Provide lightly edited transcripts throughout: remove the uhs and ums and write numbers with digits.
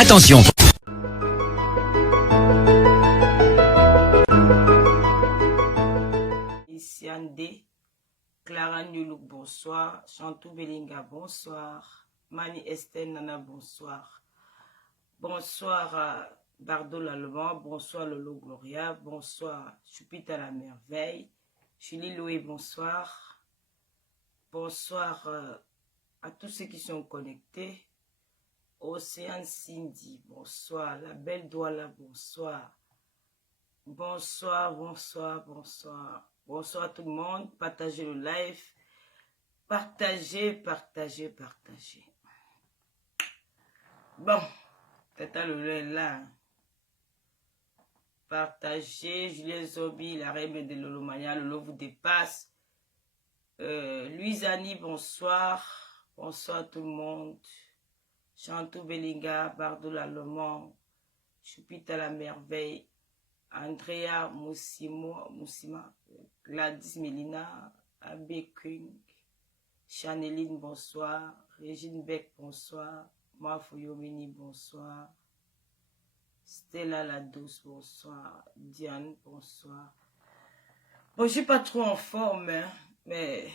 Attention. Ici Andé, Clara Nuluk, bonsoir. Chantou Belinga, bonsoir. Mani Esther Nana, bonsoir. Bonsoir à Bardo l'Allemand, bonsoir Lolo Gloria, bonsoir Choupita la merveille. Julie Loué, bonsoir. Bonsoir à tous ceux qui sont connectés. Océane Cindy, bonsoir. La belle Douala, bonsoir. Bonsoir, bonsoir, bonsoir. Bonsoir à tout le monde. Partagez le live. Partagez, partagez, partagez. Bon, Tata Lolo est là. Partagez. Julien Zobi, la reine de Lolo Mania. Lolo vous dépasse. Louise Annie, bonsoir. Bonsoir à tout le monde. Chantou Belinga, Bardo l'Allemand. Choupita la merveille. Andrea Moussima, Gladys Mélina, Abbé King, Chaneline, bonsoir. Régine Beck, bonsoir. Mafouyomini, bonsoir. Stella la douce, bonsoir. Diane, bonsoir. Bon, je suis pas trop en forme, hein, mais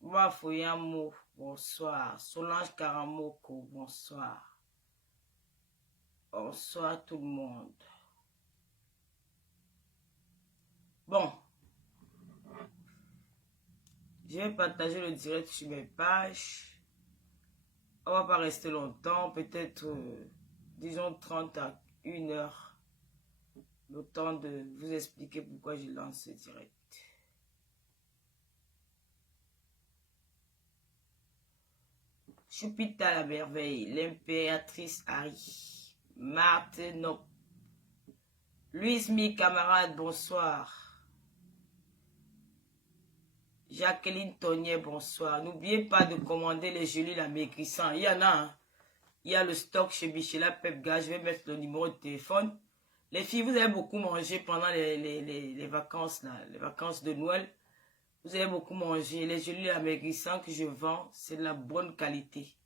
Mafouyamo, bonsoir. Solange Karamoko, bonsoir. Bonsoir à tout le monde. Bon, je vais partager le direct sur mes pages. On va pas rester longtemps, peut-être, disons 30 à 1 heure. Le temps de vous expliquer pourquoi je lance ce direct. Choupita la merveille, l'impératrice Harry. Marthe Louise, mes camarades, bonsoir. Jacqueline Tonier, bonsoir. N'oubliez pas de commander les gelées la maigrissant. Il y en a, hein. Il y a le stock chez Michela Pepga. Je vais mettre le numéro de téléphone. Les filles, vous avez beaucoup mangé pendant les vacances, là, les vacances de Noël. Vous avez beaucoup mangé. Les gelées la maigrissant que je vends, c'est de la bonne qualité.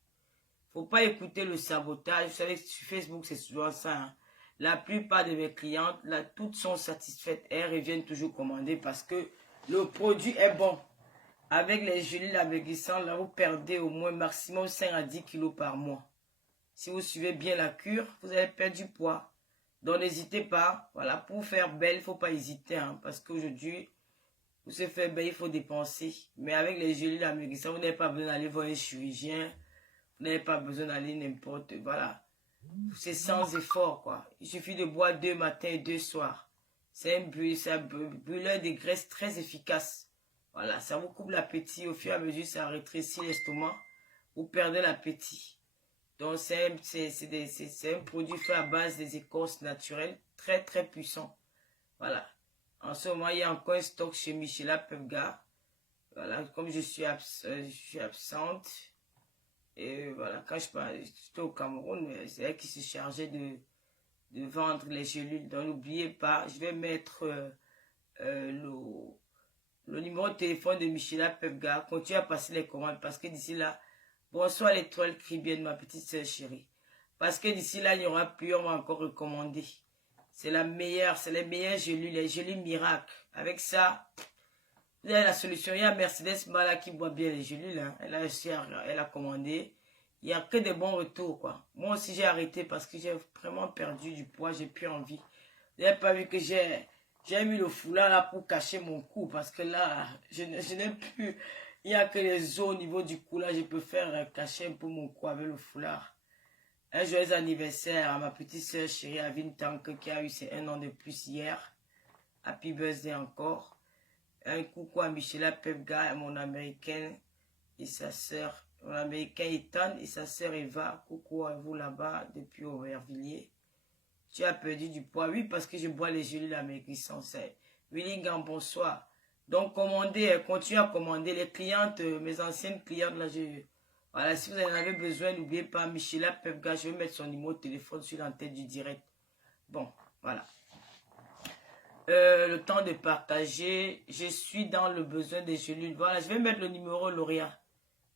Faut pas écouter le sabotage. Vous savez que sur Facebook, c'est souvent ça. Hein. La plupart de mes clientes, là, toutes sont satisfaites. Elles reviennent toujours commander parce que le produit est bon. Avec les gelées amaigrissants, là, vous perdez au moins maximum 5 à 10 kilos par mois. Si vous suivez bien la cure, vous allez perdre du poids. Donc, n'hésitez pas. Voilà, pour faire belle, il ne faut pas hésiter. Hein, parce qu'aujourd'hui, pour se faire belle, il faut dépenser. Mais avec les gelées amaigrissants, vous n'avez pas besoin d'aller voir un chirurgien. Vous n'avez pas besoin d'aller n'importe, voilà. C'est sans effort, quoi. Il suffit de boire 2 matins et 2 soirs. C'est un brûleur de graisse très efficace. Voilà, ça vous coupe l'appétit. Au fur et à mesure, ça rétrécit l'estomac. Vous perdez l'appétit. Donc, c'est un produit fait à base des écorces naturelles. Très, très puissant. Voilà. En ce moment, il y a encore un stock chez Michela Pepga. Voilà, comme je suis absente. Et voilà, quand j'étais au Cameroun, c'est elle qui se chargeait de vendre les gélules. Donc n'oubliez pas, je vais mettre le numéro de téléphone de Michela Pepga. Continuez à passer les commandes parce que d'ici là, bonsoir l'étoile cribienne, ma petite soeur chérie. Parce que d'ici là, il n'y aura plus, on va encore recommander. C'est la meilleure, c'est les meilleures gélules, les gélules miracles. Avec ça, vous avez la solution. Il y a Mercedes Mala qui boit bien les gélules. Hein. Elle a commandé. Il n'y a que des bons retours, quoi. Moi aussi, j'ai arrêté parce que j'ai vraiment perdu du poids. J'ai plus envie. Vous n'avez pas vu que j'ai mis le foulard là pour cacher mon cou. Parce que là, je n'ai plus... Il n'y a que les os au niveau du cou. Là, je peux faire cacher un peu mon cou avec le foulard. Un joyeux anniversaire à ma petite soeur chérie Avin Tank qui a eu ses 1 an de plus hier. Happy birthday encore. Un coucou à Michela Pepga, mon américaine et sa sœur, mon américain Ethan et sa sœur Eva. Coucou à vous là-bas depuis Aubervilliers. Tu as perdu du poids? Oui, parce que je bois les gélules amaigrissants. Willingham, bonsoir. Donc, commandez, continuez à commander. Les clientes, mes anciennes clientes, là, voilà, si vous en avez besoin, n'oubliez pas, Michela Pepga, je vais mettre son numéro de téléphone sur l'antenne du direct. Bon, voilà. Le temps de partager. Je suis dans le besoin des gélules. Voilà, je vais mettre le numéro Lauria.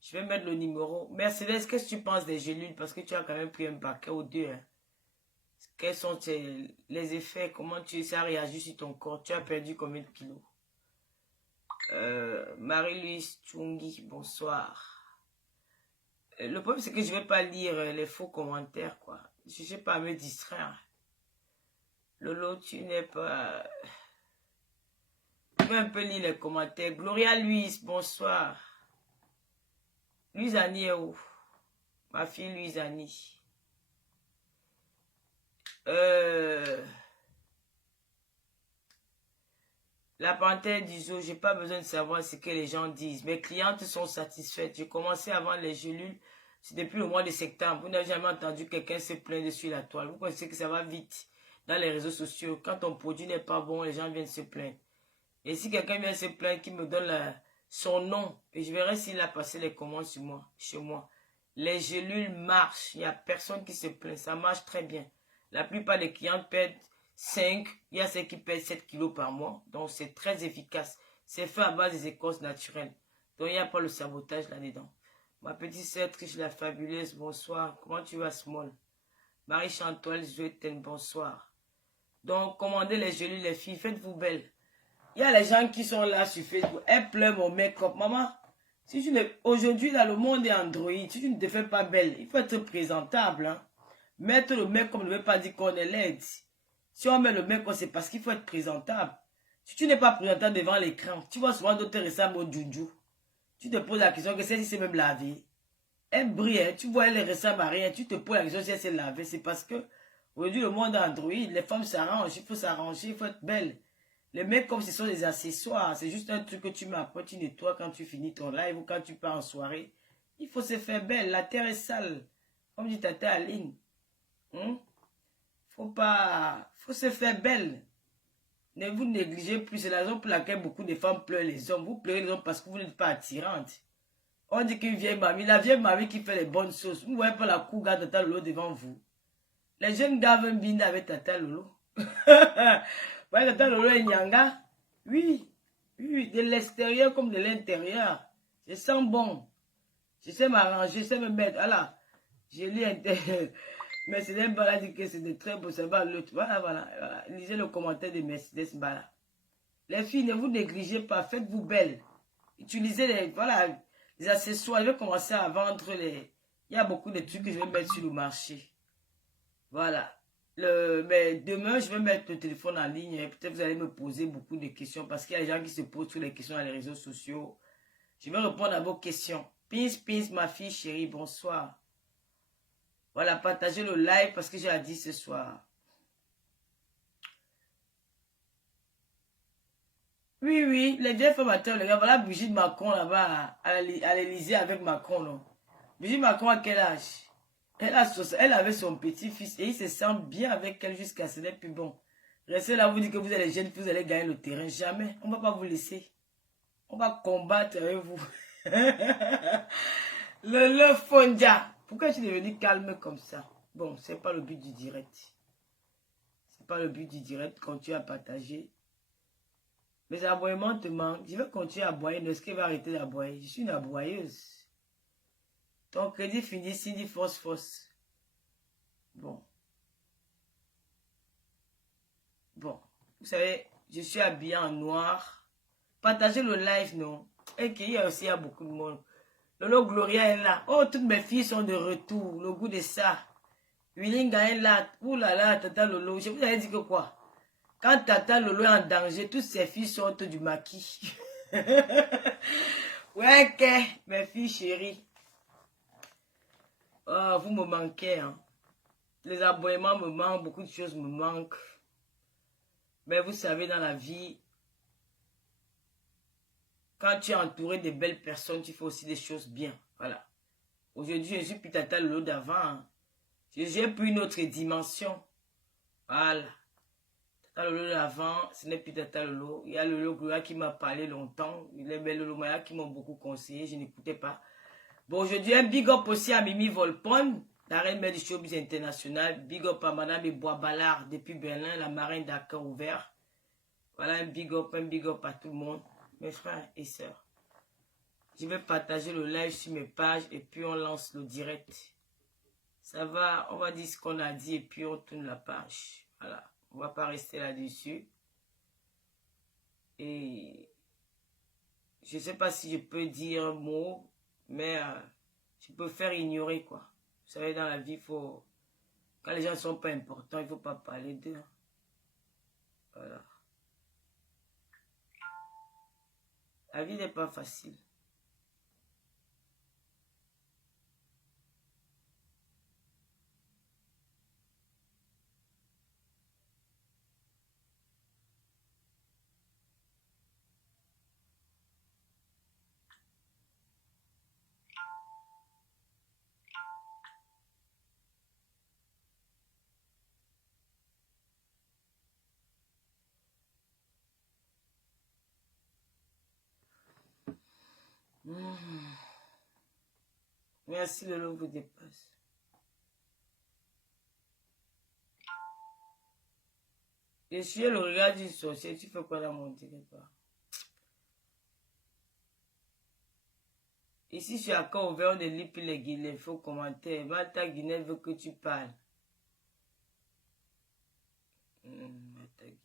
Je vais mettre le numéro. Mercedes, qu'est-ce que tu penses des gélules? Parce que tu as quand même pris un paquet ou deux. Hein. Quels sont les effets? Comment ça réagit sur ton corps? Tu as perdu combien de kilos? Marie-Louise Tchungi, bonsoir. Le problème, c'est que je ne vais pas lire les faux commentaires, quoi. Je ne sais pas me distraire. Lolo, tu n'es pas... Je vais un peu lire les commentaires. Gloria Louise, bonsoir. Louise Annie est où? Ma fille Louise Annie. La panthère du zoo, j'ai pas besoin de savoir ce que les gens disent. Mes clientes sont satisfaites. J'ai commencé avant les gélules. C'est depuis le mois de septembre. Vous n'avez jamais entendu quelqu'un se plaindre sur la toile. Vous pensez que ça va vite dans les réseaux sociaux. Quand ton produit n'est pas bon, les gens viennent se plaindre. Et si quelqu'un vient se plaindre, qui me donne son nom, et je verrai s'il a passé les commandes chez moi. Les gélules marchent. Il n'y a personne qui se plaint. Ça marche très bien. La plupart des clients perdent 5. Il y a ceux qui perdent 7 kilos par mois. Donc, c'est très efficace. C'est fait à base des écorces naturelles. Donc, il n'y a pas le sabotage là-dedans. Ma petite sœur Triche la fabuleuse, bonsoir. Comment tu vas, Small? Marie-Chantal Jouetten, bonsoir. Donc, commandez les gélules, les filles. Faites-vous belles. Il y a les gens qui sont là sur Facebook. Elles pleurent mon make-up. Maman, si aujourd'hui, dans le monde est Android, si tu ne te fais pas belle, il faut être présentable. Hein? Mettre le make-up ne veut pas dire qu'on est laide. Si on met le make-up, c'est parce qu'il faut être présentable. Si tu n'es pas présentable devant l'écran, tu vois souvent d'autres récemment au Juju. Tu te poses la question que celle-ci s'est même lavée. Elle brille, hein? Tu vois, elle ressemble à rien. Tu te poses la question si elle s'est lavée. C'est parce que aujourd'hui, le monde est Android, les femmes s'arrangent. Il faut s'arranger, il faut être belle. Les make-up, ce sont des accessoires. C'est juste un truc que tu mets après, tu nettoies quand tu finis ton live ou quand tu pars en soirée. Il faut se faire belle. La terre est sale. Comme dit Tata Aline. Faut se faire belle. Ne vous négligez plus. C'est la raison pour laquelle beaucoup de femmes pleurent les hommes. Vous pleurez les hommes parce que vous n'êtes pas attirante. On dit qu'une vieille mamie, la vieille mamie qui fait les bonnes choses. Vous ne voyez pas la cougar de Tata Lolo devant vous. Les jeunes gars veulent bien avec Tata Lolo. Ouais, Tata Lolo et Nyanga. Oui, de l'extérieur comme de l'intérieur. Je sens bon. Je sais m'arranger, je sais me mettre. Voilà. J'ai lu Mercedes Bala dit que c'est de très beau, ça va l'autre. Voilà. Lisez le commentaire de Mercedes Bala. Les filles, ne vous négligez pas, faites-vous belles. Utilisez les accessoires. Je vais commencer à vendre les... Il y a beaucoup de trucs que je vais mettre sur le marché. Voilà. Mais demain, je vais mettre le téléphone en ligne. Peut-être vous allez me poser beaucoup de questions parce qu'il y a des gens qui se posent toutes les questions dans les réseaux sociaux. Je vais répondre à vos questions. Peace, ma fille chérie, bonsoir. Voilà, partagez le live parce que j'ai dit ce soir. Oui, les vieux formateurs, les gars, voilà Brigitte Macron là-bas à l'Élysée avec Macron. Non? Brigitte Macron à quel âge? Elle avait son petit-fils et il se sent bien avec elle jusqu'à ce n'est plus bon. Restez là, vous dites que vous êtes les jeunes, vous allez gagner le terrain. Jamais. On ne va pas vous laisser. On va combattre avec vous. le Fondia. Pourquoi tu es devenu calme comme ça? Bon, c'est pas le but du direct. C'est pas le but du direct. Continue à partager. Mes aboiements te manquent. Je vais continuer à aboyer. Est-ce qu'il va arrêter d'aboyer? Je suis une aboyeuse. Ton crédit finit, Cindy Force. Bon. Vous savez, je suis habillé en noir. Partagez le live, non? Et qu'il y a aussi beaucoup de monde. Lolo Gloria est là. Oh, toutes mes filles sont de retour. Le goût de ça. Wilinga est là. Ouh là là, Tata Lolo. Je vous avais dit que quoi? Quand Tata Lolo est en danger, toutes ses filles sortent du maquis. Ouais, que mes filles chéries. Oh, vous me manquez. Hein. Les abonnements me manquent. Beaucoup de choses me manquent. Mais vous savez, dans la vie, quand tu es entouré de belles personnes, tu fais aussi des choses bien. Voilà. Aujourd'hui, je suis plus Tata Lolo d'avant. Hein. J'ai pris une autre dimension. Voilà. Tata Lolo d'avant, ce n'est plus Tata Lolo. Il y a Lolo Gloria qui m'a parlé longtemps. Les belles Lolo Maya qui m'ont beaucoup conseillé. Je n'écoutais pas. Bon, aujourd'hui, un big up aussi à Mimi Volpone, la reine mère du showbiz international. Big up à Madame Bois Ballard depuis Berlin, la marine d'accord ouvert. Voilà, un big up à tout le monde, mes frères et sœurs. Je vais partager le live sur mes pages et puis on lance le direct. Ça va, on va dire ce qu'on a dit et puis on tourne la page. Voilà, on va pas rester là-dessus. Et je sais pas si je peux dire un mot, mais je peux faire ignorer quoi. Vous savez, dans la vie, il faut... Quand les gens ne sont pas importants, il ne faut pas parler d'eux. Voilà. La vie n'est pas facile. Merci, le lot vous dépasse. Je suis le regard du sorcier. Tu fais quoi dans mon territoire? Ici, je suis encore ouvert de lire puis les Guinées. Il faut commenter. Mata Guinée veut que tu parles. Mata Guinée.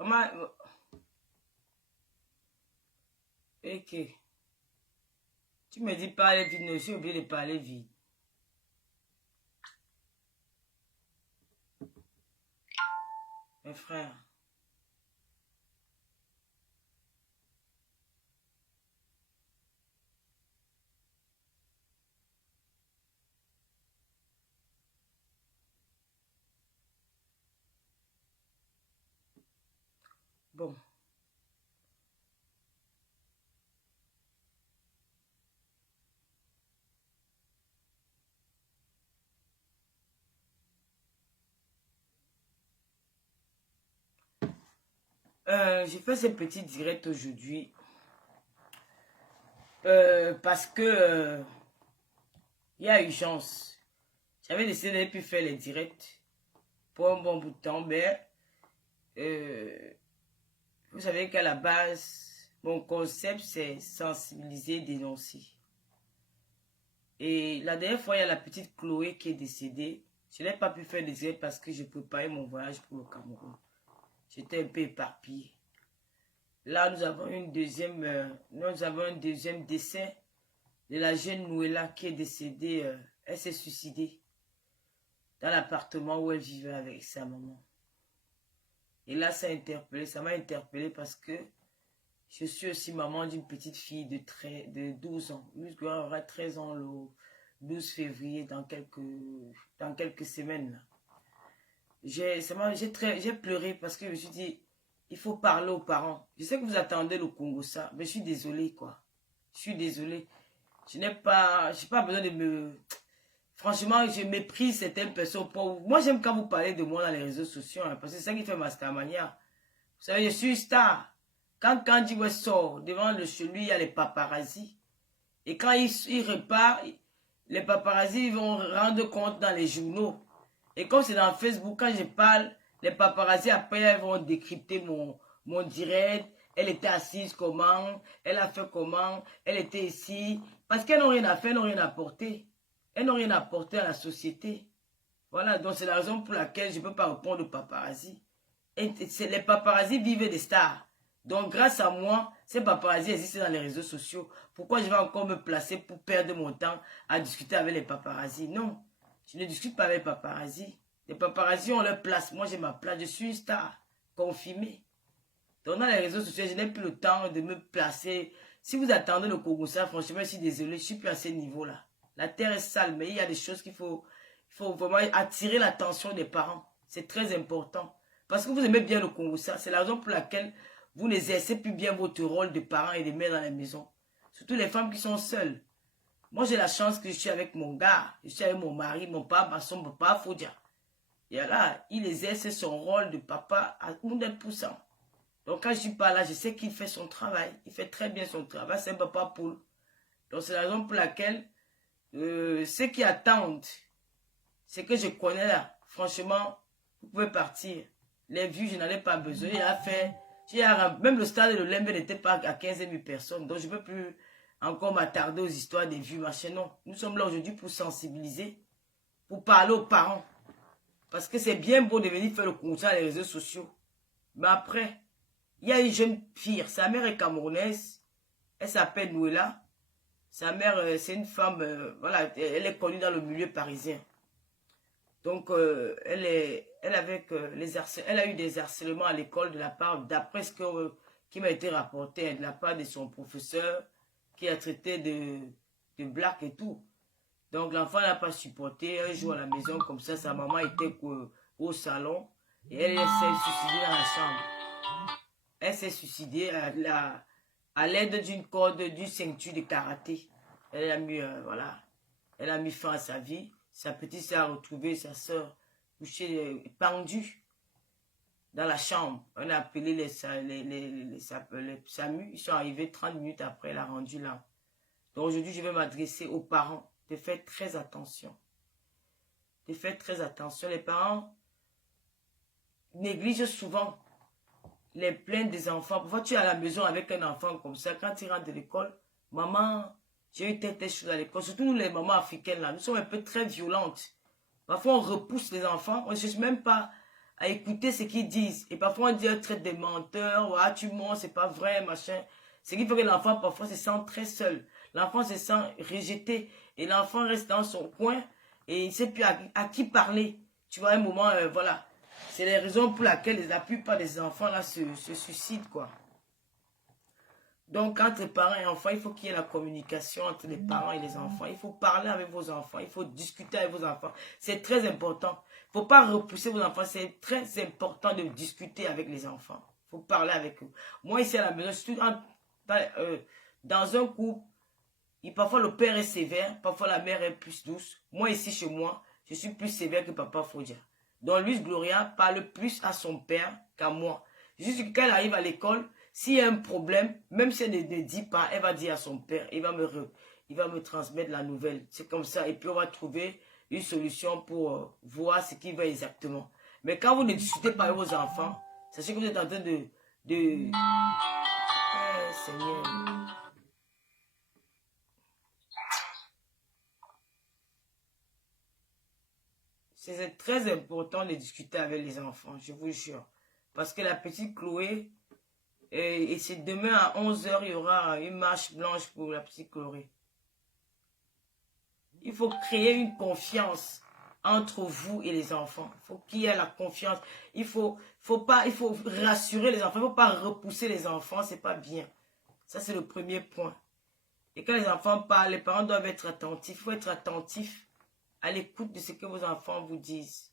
Maman... Ok. Tu me dis parler vite, je suis obligé de parler vite. Mes frères. Bon. J'ai fait ce petit direct aujourd'hui parce que il y a urgence. J'avais décidé de ne plus faire les directs pour un bon bout de temps, mais vous savez qu'à la base, mon concept c'est sensibiliser, dénoncer. Et la dernière fois, il y a la petite Chloé qui est décédée. Je n'ai pas pu faire des directs parce que je préparais mon voyage pour le Cameroun. J'étais un peu éparpillé. Là, nous avons un deuxième décès de la jeune Noëlla qui est décédée. Elle s'est suicidée dans l'appartement où elle vivait avec sa maman. Et là, ça m'a interpellé parce que je suis aussi maman d'une petite fille de 12 ans. Lui aura 13 ans le 12 février dans quelques semaines. J'ai pleuré parce que je me suis dit, il faut parler aux parents. Je sais que vous attendez le Congo ça, mais je suis désolée quoi. Je suis désolée. Je n'ai pas besoin de me... Franchement, je méprise certaines personnes. Moi, j'aime quand vous parlez de moi dans les réseaux sociaux, hein, parce que c'est ça qui fait ma starmania. Vous savez, je suis une star. Quand Kanye West sort devant chez lui, il y a les paparazzis. Et quand il repart, les paparazzis vont rendre compte dans les journaux. Et comme c'est dans Facebook, quand je parle, les paparazzis après elles vont décrypter mon direct. Elle était assise comment, elle a fait comment, elle était ici. Parce qu'elles n'ont rien à faire, elles n'ont rien à apporter. Elles n'ont rien à apporter à la société. Voilà, donc c'est la raison pour laquelle je ne peux pas répondre aux paparazzis. Et les paparazzis vivent des stars. Donc grâce à moi, ces paparazzis existent dans les réseaux sociaux. Pourquoi je vais encore me placer pour perdre mon temps à discuter avec les paparazzis? Non, je ne discute pas avec les paparazzis. Les paparazzis ont leur place. Moi, j'ai ma place. Je suis une star confirmée. Donc dans les réseaux sociaux, je n'ai plus le temps de me placer. Si vous attendez le Congo, ça, franchement, je suis désolé, je ne suis plus à ce niveau-là. La terre est sale, mais il y a des choses qu'il faut vraiment attirer l'attention des parents. C'est très important. Parce que vous aimez bien le Congo, ça. C'est la raison pour laquelle vous n'exercez plus bien votre rôle de parents et de mère dans la maison. Surtout les femmes qui sont seules. Moi, j'ai la chance que je suis avec mon gars. Je suis avec mon mari, mon papa, son papa, Foudia. Et là, il exerce son rôle de papa à 100%. Donc quand je suis pas là, je sais qu'il fait son travail. Il fait très bien son travail. C'est un papa poule. Donc c'est la raison pour laquelle ceux qui attendent, c'est que je connais là. Franchement, vous pouvez partir. Les vues, je n'en ai pas besoin. Il a fait... Même le stade de Lembe n'était pas à 15 000 personnes. Donc je ne peux plus encore m'attarder aux histoires des vues, machin. Non. Nous sommes là aujourd'hui pour sensibiliser, pour parler aux parents. Parce que c'est bien beau de venir faire le contenu sur les réseaux sociaux. Mais après, il y a une jeune fille. Sa mère est camerounaise. Elle s'appelle Nouela. Sa mère, c'est une femme, voilà, elle est connue dans le milieu parisien. Donc, elle a eu des harcèlements à l'école de la part, d'après ce qui m'a été rapporté, de la part de son professeur qui a traité de black et tout. Donc, l'enfant n'a pas supporté. Un jour à la maison, comme ça, sa maman était au salon et elle s'est suicidée dans la chambre. Elle s'est suicidée à l'aide d'une corde, d'une ceinture de karaté. Elle a mis, voilà, elle a mis fin à sa vie. Sa petite sœur a retrouvé sa sœur couchée, pendue dans la chambre. On a appelé les SAMU. Ils sont arrivés 30 minutes après, elle a rendu là. Donc aujourd'hui, je vais m'adresser aux parents. De faire très attention. De faire très attention. Les parents négligent souvent les plaintes des enfants. Parfois, tu es à la maison avec un enfant comme ça. Quand il rentre de l'école, maman, j'ai eu telle chose à l'école. Surtout nous, les mamans africaines, là, nous sommes un peu très violentes. Parfois, on repousse les enfants. On ne cherche même pas à écouter ce qu'ils disent. Et parfois, on dit, on traite des menteurs. Ouais, tu mens, c'est pas vrai, machin. Ce qui fait que l'enfant, parfois, se sent très seul. L'enfant se sent rejeté. Et l'enfant reste dans son coin. Et il ne sait plus à qui parler. Tu vois, à un moment, voilà. C'est les raisons pour lesquelles la plupart des enfants, là, se suicident, quoi. Donc, entre parents et enfants, il faut qu'il y ait la communication entre les parents et les enfants. Il faut parler avec vos enfants. Il faut discuter avec vos enfants. C'est très important. Il ne faut pas repousser vos enfants. C'est très important de discuter avec les enfants. Il faut parler avec eux. Moi, ici à la maison, je suis dans un couple, parfois le père est sévère, parfois la mère est plus douce. Moi, ici chez moi, je suis plus sévère que papa Fodia. Donc, Luis Gloria parle plus à son père qu'à moi. Juste que quand elle arrive à l'école, s'il y a un problème, même si elle ne dit pas, elle va dire à son père, il va me transmettre la nouvelle. C'est comme ça. Et puis, on va trouver une solution pour voir ce qui va exactement. Mais quand vous ne discutez pas avec vos enfants, sachez que vous êtes en train de... Seigneur. C'est très important de discuter avec les enfants, je vous jure. Parce que la petite Chloé... Et c'est demain à 11 h, il y aura une marche blanche pour la petite Chloé. Il faut créer une confiance entre vous et les enfants. Il faut qu'il y ait la confiance. Il faut rassurer les enfants. Il ne faut pas repousser les enfants. Ce n'est pas bien. Ça, c'est le premier point. Et quand les enfants parlent, les parents doivent être attentifs. Il faut être attentif à l'écoute de ce que vos enfants vous disent.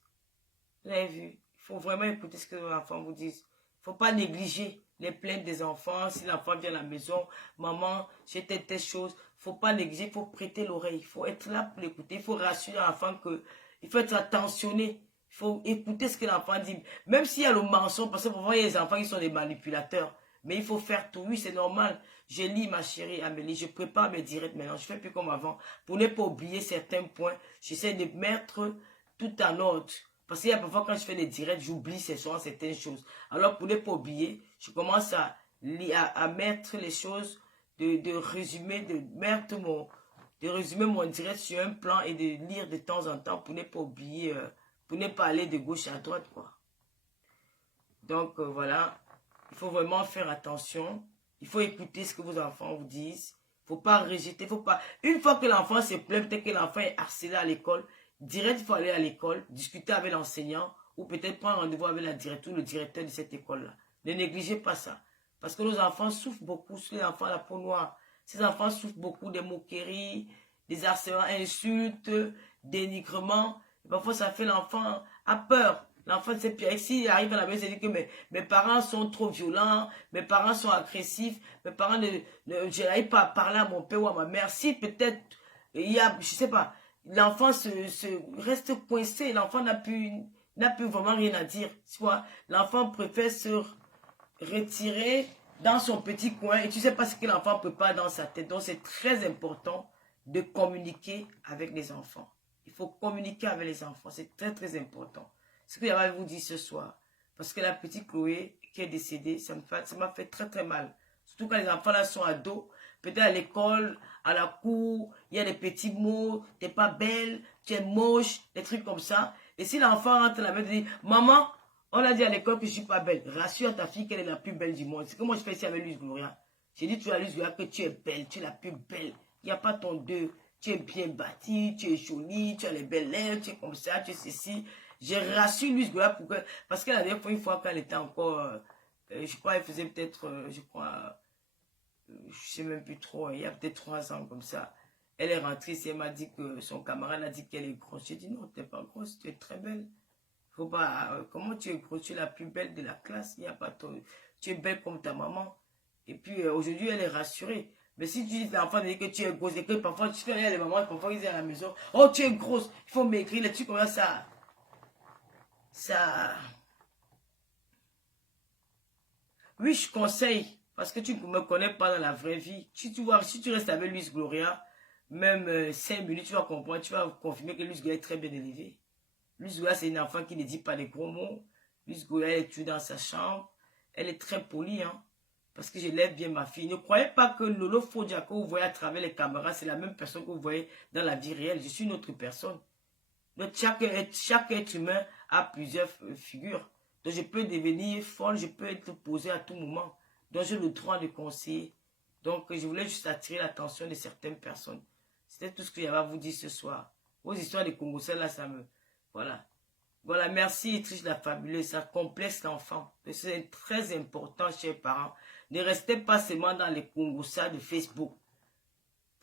Vous avez vu? Il faut vraiment écouter ce que vos enfants vous disent. Il ne faut pas négliger les plaintes des enfants. Si l'enfant vient à la maison, maman, j'ai telle chose. Il ne faut pas négliger, il faut prêter l'oreille. Il faut être là pour l'écouter. Il faut rassurer l'enfant il faut être attentionné. Il faut écouter ce que l'enfant dit. Même s'il y a le mensonge, parce que parfois il y a des enfants qui sont des manipulateurs. Mais il faut faire tout. Oui, c'est normal. Je lis, ma chérie Amélie. Je prépare mes directs maintenant. Je ne fais plus comme avant. Pour ne pas oublier certains points, j'essaie de mettre tout en ordre. Parce qu'il y a parfois quand je fais des directs, j'oublie certaines choses. Alors pour ne pas oublier, je commence à mettre les choses, de résumer mon direct sur un plan et de lire de temps en temps pour ne pas oublier, pour ne pas aller de gauche à droite, quoi. Donc voilà, il faut vraiment faire attention. Il faut écouter ce que vos enfants vous disent. Il ne faut pas rejeter, Une fois que l'enfant se plaint, peut-être que l'enfant est harcelé à l'école, direct, il faut aller à l'école, discuter avec l'enseignant ou peut-être prendre rendez-vous avec la directrice ou le directeur de cette école-là. Ne négligez pas ça. Parce que nos enfants souffrent beaucoup, les enfants à la peau noire. Ces enfants souffrent beaucoup des moqueries, des harcèlements, insultes, dénigrements. Et parfois, ça fait l'enfant à peur. L'enfant, c'est pire. Et s'il arrive à la maison, il dit que mes parents sont trop violents, mes parents sont agressifs, mes parents je n'arrive pas à parler à mon père ou à ma mère. Si peut-être, il y a, je sais pas, l'enfant reste coincé, l'enfant n'a plus vraiment rien à dire. L'enfant préfère retiré dans son petit coin et tu ne sais pas ce que l'enfant prépare dans sa tête. Donc, c'est très important de communiquer avec les enfants. Il faut communiquer avec les enfants. C'est très, très important. Ce que j'avais à vous dire ce soir. Parce que la petite Chloé qui est décédée, ça m'a fait très, très mal. Surtout quand les enfants là sont ados. Peut-être à l'école, à la cour, il y a des petits mots. T'es pas belle, tu es moche, des trucs comme ça. Et si l'enfant rentre à la maison et dit, maman, on a dit à l'école que je suis pas belle. Rassure ta fille qu'elle est la plus belle du monde. C'est que moi je fais ici avec Luce Gloria. J'ai dit tu as Luce Gloria que tu es belle, tu es la plus belle. Il n'y a pas ton deux. Tu es bien bâtie, tu es jolie, tu as les belles lèvres, tu es comme ça, tu es ceci. J'ai rassuré Luce Gloria pour que... Parce que la dernière fois, une fois quand elle était encore... je crois qu'elle faisait peut-être... je sais même plus trop. Il y a peut-être 3 ans comme ça. Elle est rentrée ici, elle m'a dit que son camarade a dit qu'elle est grosse. J'ai dit non, tu n'es pas grosse, tu es très belle. Faut pas, comment tu es grosse, tu es la plus belle de la classe, il y a pas ton, tu es belle comme ta maman. Et puis aujourd'hui, elle est rassurée. Mais si tu dis à l'enfant que tu es grosse et que parfois tu fais rien les mamans, parfois ils disent à la maison, oh tu es grosse, il faut maigrir, les trucs comme ça. Oui, je conseille, parce que tu ne me connais pas dans la vraie vie. Si tu vois, si tu restes avec Luis Gloria, même 5 minutes, tu vas comprendre, tu vas confirmer que Luis Gloria est très bien élevée. Luce Goya, c'est une enfant qui ne dit pas les gros mots. Luce Goya, elle est toujours dans sa chambre. Elle est très polie, hein, parce que je lève bien ma fille. Ne croyez pas que Lolo Fodia, que vous voyez à travers les caméras, c'est la même personne que vous voyez dans la vie réelle. Je suis une autre personne. Donc, chaque être humain a plusieurs figures. Donc, je peux devenir folle, je peux être posée à tout moment. Donc, j'ai le droit de conseiller. Donc, je voulais juste attirer l'attention de certaines personnes. C'était tout ce que j'avais à vous dire ce soir. Vos histoires de Congo, là, ça me... Voilà. Voilà, merci Triche la fabuleuse, ça complexe l'enfant. C'est très important, chers parents. Ne restez pas seulement dans les Congossas de Facebook.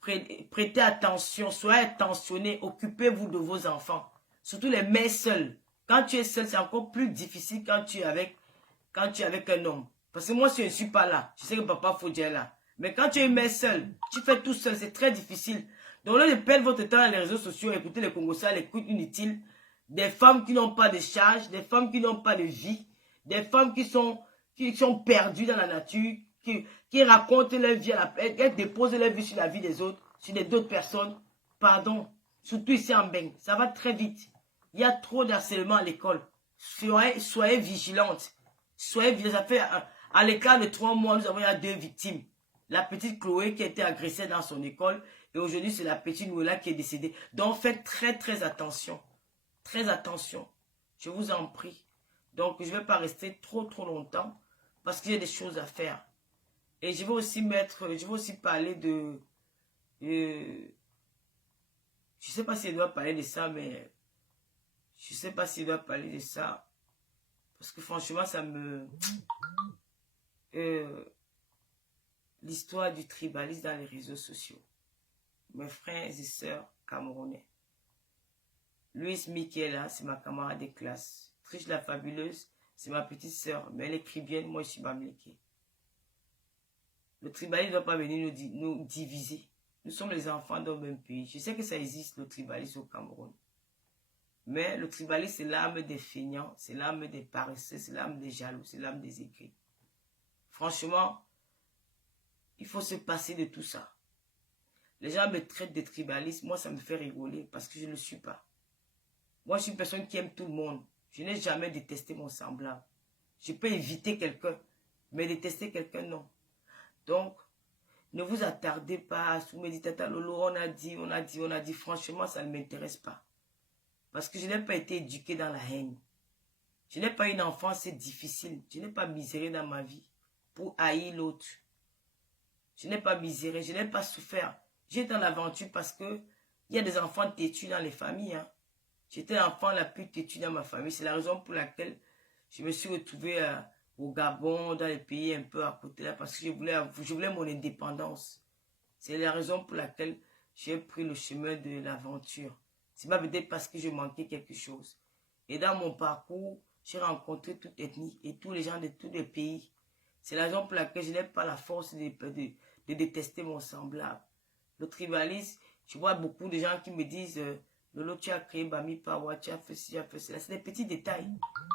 Prêtez attention, soyez attentionnés, occupez-vous de vos enfants. Surtout les mères seules. Quand tu es seul, c'est encore plus difficile quand tu es avec un homme. Parce que moi, si je ne suis pas là, je sais que papa Fodja est là. Mais quand tu es une mère seule, tu fais tout seul, c'est très difficile. Donc, au lieu de perdre votre temps dans les réseaux sociaux, écoutez les Congossas, l'écoute inutile, des femmes qui n'ont pas de charge, des femmes qui n'ont pas de vie, des femmes qui sont perdues dans la nature, qui racontent leur vie, elles déposent leur vie sur la vie des autres, sur d'autres personnes. Pardon, surtout ici en Beng, ça va très vite. Il y a trop d'harcèlement à l'école. Soyez vigilantes. Soyez vigilantes. Ça fait à l'écart de 3 mois, nous avons eu 2 victimes. La petite Chloé qui a été agressée dans son école et aujourd'hui c'est la petite Noëlla qui est décédée. Donc faites très très attention. Très attention. Je vous en prie. Donc je ne vais pas rester trop longtemps parce qu'il y a des choses à faire. Et je vais aussi parler de... je ne sais pas si je dois parler de ça, mais... Je ne sais pas si je dois parler de ça. Parce que franchement, ça me... l'histoire du tribalisme dans les réseaux sociaux. Mes frères et sœurs camerounais. Louise Michaela, c'est ma camarade de classe. Triche la fabuleuse, c'est ma petite sœur. Mais elle écrit bien, moi je suis bamléké. Le tribalisme ne doit pas venir nous diviser. Nous sommes les enfants d'un même pays. Je sais que ça existe, le tribalisme au Cameroun. Mais le tribalisme, c'est l'âme des feignants, c'est l'âme des paresseux, c'est l'âme des jaloux, c'est l'âme des aigris. Franchement, il faut se passer de tout ça. Les gens me traitent de tribaliste, moi ça me fait rigoler parce que je ne le suis pas. Moi je suis une personne qui aime tout le monde. Je n'ai jamais détesté mon semblable. Je peux éviter quelqu'un, mais détester quelqu'un, non. Donc, ne vous attardez pas à sous-méditer, Tata Lolo, on a dit. Franchement, ça ne m'intéresse pas. Parce que je n'ai pas été éduquée dans la haine. Je n'ai pas une enfance difficile. Je n'ai pas miséré dans ma vie pour haïr l'autre. Je n'ai pas miséré, je n'ai pas souffert. J'étais dans l'aventure parce que il y a des enfants têtus dans les familles. Hein. J'étais l'enfant la plus têtue dans ma famille. C'est la raison pour laquelle je me suis retrouvée au Gabon, dans les pays un peu à côté là, parce que je voulais mon indépendance. C'est la raison pour laquelle j'ai pris le chemin de l'aventure. C'est pas peut-être parce que je manquais quelque chose. Et dans mon parcours, j'ai rencontré toute ethnie et tous les gens de tous les pays. C'est la raison pour laquelle je n'ai pas la force de détester mon semblable. Le tribalisme, je vois beaucoup de gens qui me disent Lolo, tu as créé Bami Pawa, tu as fait ci, tu as fait cela. C'est des petits détails.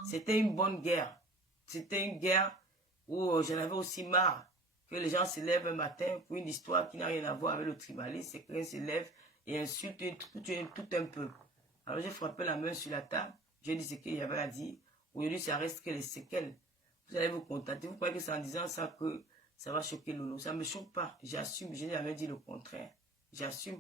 C'était une bonne guerre. C'était une guerre où j'en avais aussi marre que les gens se lèvent un matin pour une histoire qui n'a rien à voir avec le tribalisme, c'est quelqu'un se lève et insulte tout un peuple. Alors j'ai frappé la main sur la table, j'ai dit ce qu'il y avait à dire. Aujourd'hui, ça reste que les séquelles. Vous allez vous contenter. Vous croyez que c'est en disant ça que ça va choquer Lolo? Ça ne me choque pas. J'assume. Je n'ai jamais dit le contraire. J'assume.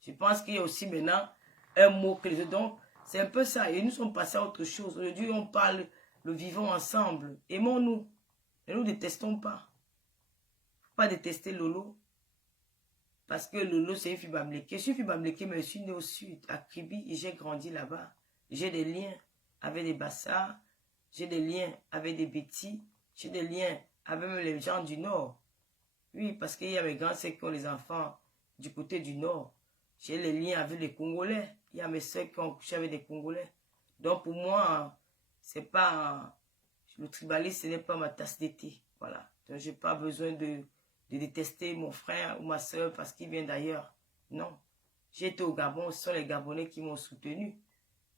Je pense qu'il y a aussi maintenant un mot que les autres. Donc, c'est un peu ça. Et nous sommes passés à autre chose. Aujourd'hui, on parle, le vivons ensemble. Aimons-nous. Et nous ne détestons pas. Il ne faut pas détester Lolo. Parce que Lolo, c'est une fille bamléké. Je suis une fille bamléké, mais je suis née au sud, à Kribi, et j'ai grandi là-bas. J'ai des liens avec des Bassards. J'ai des liens avec des Bétis. J'ai des liens avec même les gens du Nord. Oui, parce qu'il y a mes grands sœurs qui ont les enfants du côté du Nord. J'ai les liens avec les Congolais. Il y a mes sœurs qui ont couché avec des Congolais. Donc pour moi, c'est pas... Le tribalisme, ce n'est pas ma tasse d'été. Voilà. Donc je n'ai pas besoin de détester mon frère ou ma sœur parce qu'il vient d'ailleurs. Non. J'ai été au Gabon, ce sont les Gabonais qui m'ont soutenu.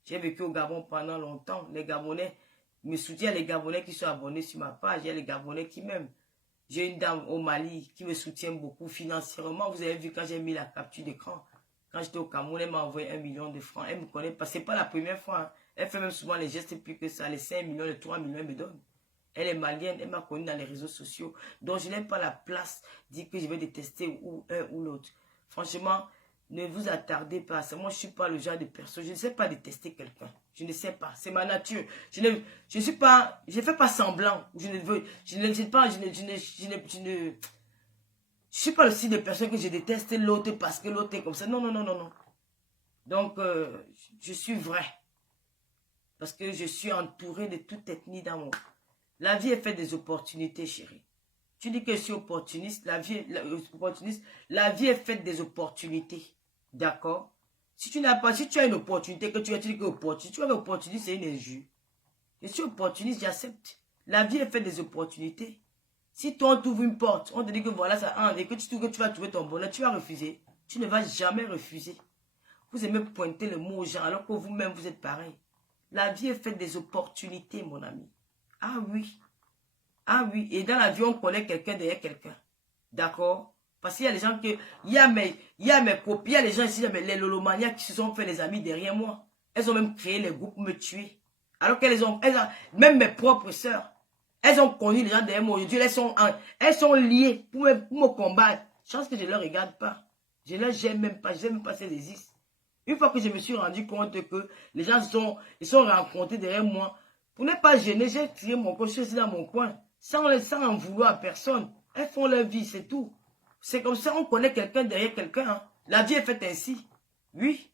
J'ai vécu au Gabon pendant longtemps. Les Gabonais me soutiennent, les Gabonais qui sont abonnés sur ma page. Il y a les Gabonais qui m'aiment. J'ai une dame au Mali qui me soutient beaucoup financièrement. Vous avez vu quand j'ai mis la capture d'écran. Quand j'étais au Cameroun, elle m'a envoyé 1 million de francs. Elle me connaît pas. Ce n'est pas la première fois. Hein. Elle fait même souvent les gestes plus que ça. Les 5 millions, les 3 millions, elle me donne. Elle est malienne, elle m'a connue dans les réseaux sociaux. Donc je n'ai pas la place de dire que je vais détester ou un ou l'autre. Franchement, ne vous attardez pas à ça. Moi, je ne suis pas le genre de personne. Je ne sais pas détester quelqu'un. Je ne sais pas. C'est ma nature. Je ne fais pas semblant. Je ne suis pas le style de personne que je déteste l'autre parce que l'autre est comme ça. Non, non, non, non, non. Donc, je suis vrai. Parce que je suis entouré de toute ethnie d'amour. La vie est faite des opportunités, chérie. Tu dis que je suis opportuniste. La vie est faite des opportunités. D'accord? Si tu as une opportunité, que tu dis que opportunité, tu vois que l'opportunité, c'est une injure. Je suis opportuniste, j'accepte. La vie est faite des opportunités. Si toi, on t'ouvre une porte, on te dit que voilà, ça entre, et que tu vas trouver ton bonheur, tu vas refuser. Tu ne vas jamais refuser. Vous aimez pointer le mot aux gens, alors que vous-même, vous êtes pareil. La vie est faite des opportunités, mon ami. Ah oui. Ah oui. Et dans la vie, on connaît quelqu'un derrière quelqu'un. D'accord? Parce qu'il y a des gens que... Il y a mes copies, il y a les gens ici, les lolomaniacs qui se sont fait des amis derrière moi. Elles ont même créé les groupes pour me tuer. Alors même mes propres sœurs, elles ont connu les gens derrière moi. Aujourd'hui, elles sont liées pour me combattre. Chance que je ne les regarde pas. Je ne les aime même pas. Je ne sais même pas si elles existent. Une fois que je me suis rendu compte que les gens ils sont rencontrés derrière moi, pour ne pas gêner, j'ai tiré mon coin, je suis dans mon coin, sans en vouloir à personne. Elles font leur vie, c'est tout. C'est comme ça, on connaît quelqu'un derrière quelqu'un. Hein. La vie est faite ainsi. Oui.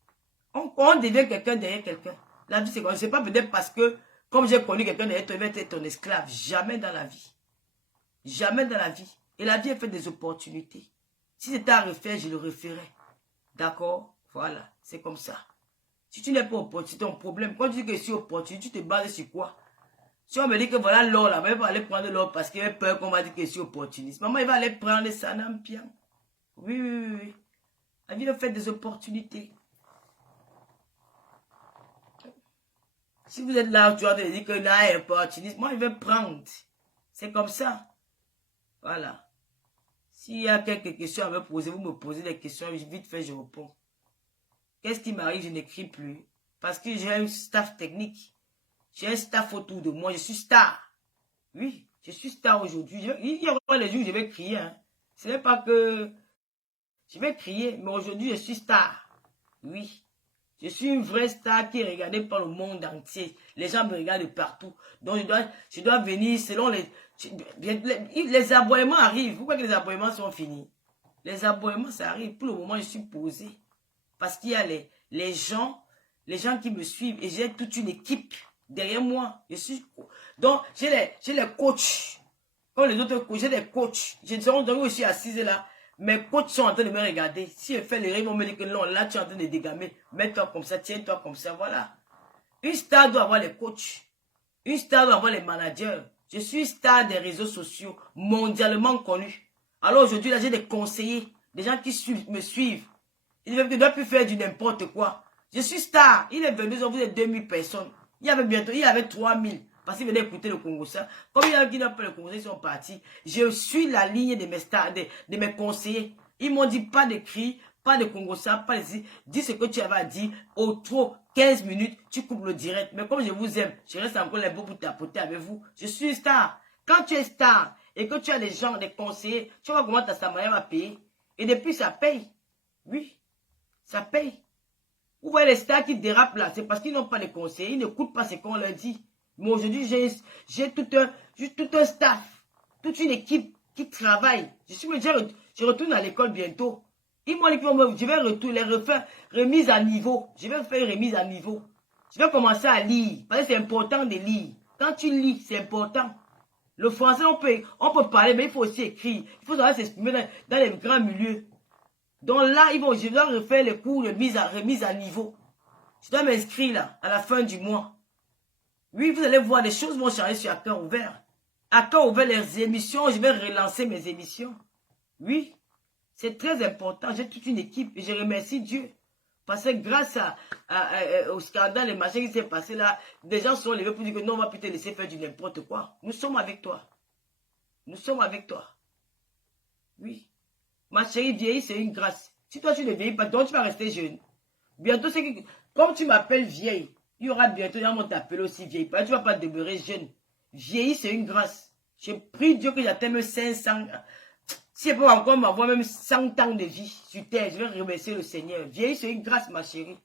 On devient quelqu'un derrière quelqu'un. La vie, c'est comme ça. C'est pas peut-être parce que, comme j'ai connu quelqu'un derrière toi, il va être ton esclave. Jamais dans la vie. Jamais dans la vie. Et la vie est faite des opportunités. Si c'était à refaire, je le referais. D'accord? Voilà. C'est comme ça. Si tu n'es pas opportun, c'est ton problème. Quand tu dis que je suis opportun, tu te bases sur quoi? Si on me dit que voilà l'or là, il va aller prendre l'or parce qu'il a peur qu'on va dire que je suis opportuniste. Maman, il va aller prendre ça dans le pied. Oui, oui, oui, oui. La vie est faite des opportunités. Si vous êtes là, tu vas te dire que là est opportuniste, moi, je vais prendre. C'est comme ça. Voilà. S'il y a quelques questions à me poser, vous me posez des questions, vite fait, je réponds. Qu'est-ce qui m'arrive? Je n'écris plus. Parce que j'ai un staff technique. J'ai un staff autour de moi. Je suis star. Oui, je suis star aujourd'hui. Il y aura les jours où je vais crier. Hein. Ce n'est pas que je vais crier, mais aujourd'hui, je suis star. Oui. Je suis une vraie star qui est regardée par le monde entier. Les gens me regardent de partout. Donc, je dois venir selon les abonnements arrivent. Pourquoi que les abonnements sont finis? Les abonnements, ça arrive. Pour le moment, je suis posé. Parce qu'il y a les gens qui me suivent et j'ai toute une équipe derrière moi. Donc, j'ai les coachs. Comme les autres coachs, j'ai des coachs. Je ne suis assise là. Mes coachs sont en train de me regarder. Si je fais les rêves, ils vont me dire que non, là, tu es en train de dégamer. Mets-toi comme ça, tiens-toi comme ça, voilà. Une star doit avoir les coachs. Une star doit avoir les managers. Je suis star des réseaux sociaux, mondialement connu. Alors aujourd'hui, là, j'ai des conseillers, des gens qui me suivent. Il ne doit plus faire du n'importe quoi. Je suis star. Il est 22 ans, vous êtes 2000 personnes. Il y avait 3000. parce qu'ils venaient écouter le Congo ça. Comme il y a qui n'ont pas le Congo, ils sont partis. Je suis la ligne de mes stars, de mes conseillers. Ils m'ont dit pas de cris, pas de Congo ça, pas de... Dis ce que tu avais à dire. Au trop, 15 minutes, tu coupes le direct. Mais comme je vous aime, je reste encore les beaux pour tapoter avec vous. Je suis star. Quand tu es star et que tu as des gens, des conseillers, tu vois comment ta Samaria va payer. Et depuis, ça paye. Oui, ça paye. Vous voyez les stars qui dérapent là, c'est parce qu'ils n'ont pas de conseillers, ils n'écoutent pas ce qu'on leur dit. Mais aujourd'hui, j'ai tout un staff, toute une équipe qui travaille. Je retourne à l'école bientôt. Ils m'ont dit que je vais retourner, refaire remise à niveau. Je vais faire une remise à niveau. Je vais commencer à lire, parce que c'est important de lire. Quand tu lis, c'est important. Le français, on peut parler, mais il faut aussi écrire. Il faut savoir s'exprimer dans les grands milieux. Donc là, je dois refaire les cours de remise à niveau. Je dois m'inscrire là, à la fin du mois. Oui, vous allez voir, les choses vont changer sur Cœur Ouvert. À Cœur Ouvert, les émissions, je vais relancer mes émissions. Oui, c'est très important. J'ai toute une équipe et je remercie Dieu. Parce que grâce au scandale, les machins qui s'est passé là, des gens sont levés pour dire que non, on va plus te laisser faire du n'importe quoi. Nous sommes avec toi. Nous sommes avec toi. Oui. Ma chérie, vieillir, c'est une grâce. Si toi, tu ne vieillis pas, donc tu vas rester jeune. Bientôt, comme tu m'appelles vieille, il y aura bientôt, il y a mon t'appeler aussi vieille. Tu ne vas pas demeurer jeune. Vieillir, c'est une grâce. Je prie Dieu que j'atteigne même 500. Si je peux encore m'avoir même 100 ans de vie sur terre, je vais remercier le Seigneur. Vieillir, c'est une grâce, ma chérie.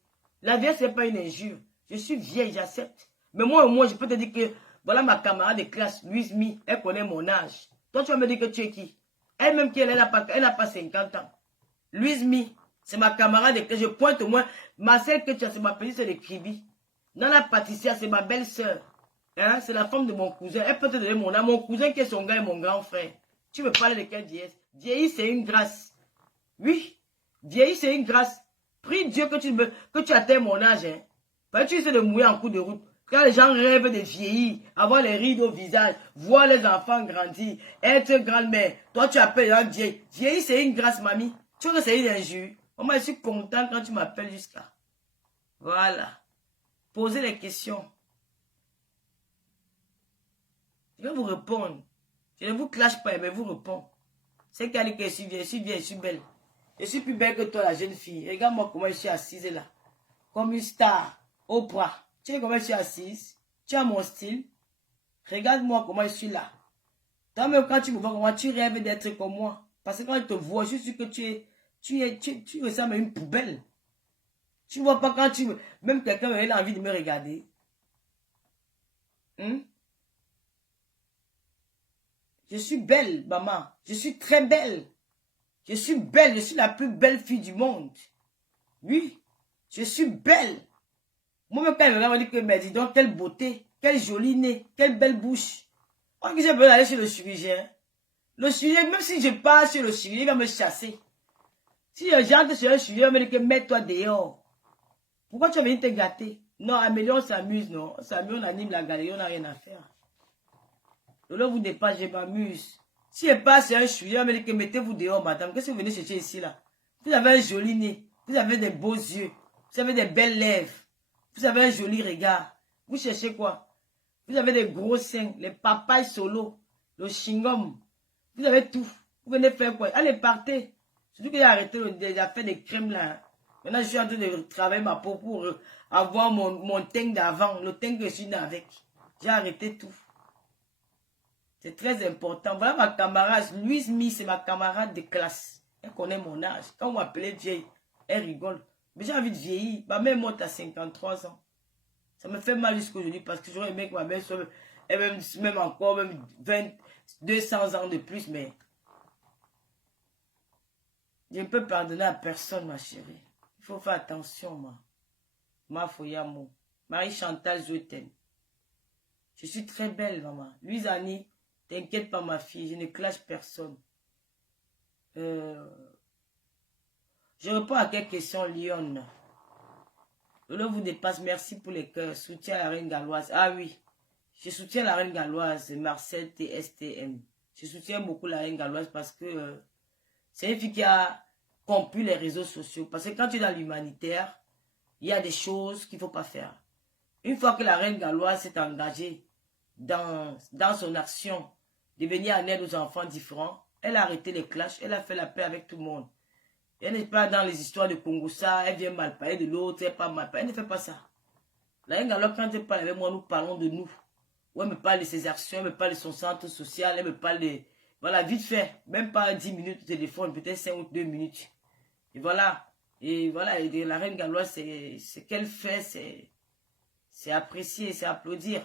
La vieille, ce n'est pas une injure. Je suis vieille, j'accepte. Mais moi, au moins, je peux te dire que, voilà ma camarade de classe, Louise Mi, elle connaît mon âge. Toi, tu vas me dire que tu es qui? Elle-même, elle n'a pas 50 ans. Louise Mi, c'est ma camarade que je pointe au moins. Ma sœur que tu as, c'est ma petite sœur de Kribi. Nana Patricia, c'est ma belle-sœur. Hein? C'est la femme de mon cousin. Elle peut te donner mon âme. Mon cousin qui est son gars et mon grand frère. Tu me parles de quelle vieillesse? Vieillir, c'est une grâce. Oui, vieillir, c'est une grâce. Prie Dieu que tu atteignes mon âge. Hein? Parce que tu essaies de mourir en cours de route. Quand les gens rêvent de vieillir, avoir les rides au visage, voir les enfants grandir, être grand-mère, toi tu appelles un vieil. Vieillir, c'est une grâce, mamie. Tu vois que c'est une injure. Moi, je suis content quand tu m'appelles jusqu'à. Voilà. Posez les questions. Je vais vous répondre. Je ne vous clash pas, mais vous réponds. C'est qu'elle que je suis vieille, je suis belle. Je suis plus belle que toi, la jeune fille. Regarde-moi comment je suis assise là. Comme une star, Oprah. Tu sais comment je suis assise? Tu as mon style? Regarde-moi comment je suis là. Toi-même, quand tu me vois comment tu rêves d'être comme moi. Parce que quand je te vois, je suis que tu ressembles à une poubelle. Tu vois pas quand même quelqu'un a envie de me regarder. Je suis belle, maman. Je suis très belle. Je suis belle. Je suis la plus belle fille du monde. Oui, je suis belle. Moi-même, quand il me regarde, on dit que, mais dis donc, quelle beauté, quel joli nez, quelle belle bouche. Moi, j'ai besoin d'aller chez le chirurgien. Le chirurgien, même si je pars chez le chirurgien, il va me chasser. Si j'entre chez le chirurgien, il va me dire que mets-toi dehors. Pourquoi tu vas venir te gâter? Non, Amélie, on s'amuse, non. On s'amuse, on anime la galerie, on n'a rien à faire. Le vous dépasse, je m'amuse. Si je passe chez un chirurgien, il va me dire que mettez-vous dehors, madame. Qu'est-ce que vous venez chercher ici, là? Vous avez un joli nez. Vous avez des beaux yeux. Vous avez des belles lèvres. Vous avez un joli regard. Vous cherchez quoi? Vous avez des gros seins, les papayes solo, le chewing-gum. Vous avez tout. Vous venez faire quoi? Allez, partez. Surtout que j'ai arrêté les affaires des crèmes là. Maintenant, je suis en train de travailler ma peau pour avoir mon teint d'avant, le teint que je suis né avec. J'ai arrêté tout. C'est très important. Voilà ma camarade, Louise Mi, c'est ma camarade de classe. Elle connaît mon âge. Quand on m'appelait vieille, elle rigole. Mais j'ai envie de vieillir. Ma mère monte à 53 ans. Ça me fait mal jusqu'aujourd'hui parce que j'aurais aimé que ma mère soit même encore 200 ans de plus, mais je ne peux pardonner à personne, ma chérie. Il faut faire attention, moi. Ma Foyamo. Marie-Chantal, je t'aime. Je suis très belle, maman. Louise Annie, t'inquiète pas, ma fille, je ne clash personne. Je réponds à quelques questions, Lyon. Le vous dépasse, merci pour les cœurs. Soutien à la reine galloise. Ah oui, je soutiens la reine galloise, Marcel TSTM. Je soutiens beaucoup la reine galloise parce que c'est une fille qui a compris les réseaux sociaux. Parce que quand tu es dans l'humanitaire, il y a des choses qu'il ne faut pas faire. Une fois que la reine galloise s'est engagée dans son action de venir en aide aux enfants différents. Elle a arrêté les clashs, elle a fait la paix avec tout le monde. Elle n'est pas dans les histoires de Congossa, elle vient mal parler de l'autre, elle n'est pas mal parler, elle ne fait pas ça. La Ngalo, quand elle parle avec moi, nous parlons de nous. Où elle me parle de ses actions, elle me parle de son centre social, elle me parle de... Voilà, vite fait, même pas 10 minutes au téléphone, peut-être 5 ou 2 minutes. Et voilà, et la reine galloise, ce qu'elle fait, c'est apprécier, c'est applaudir.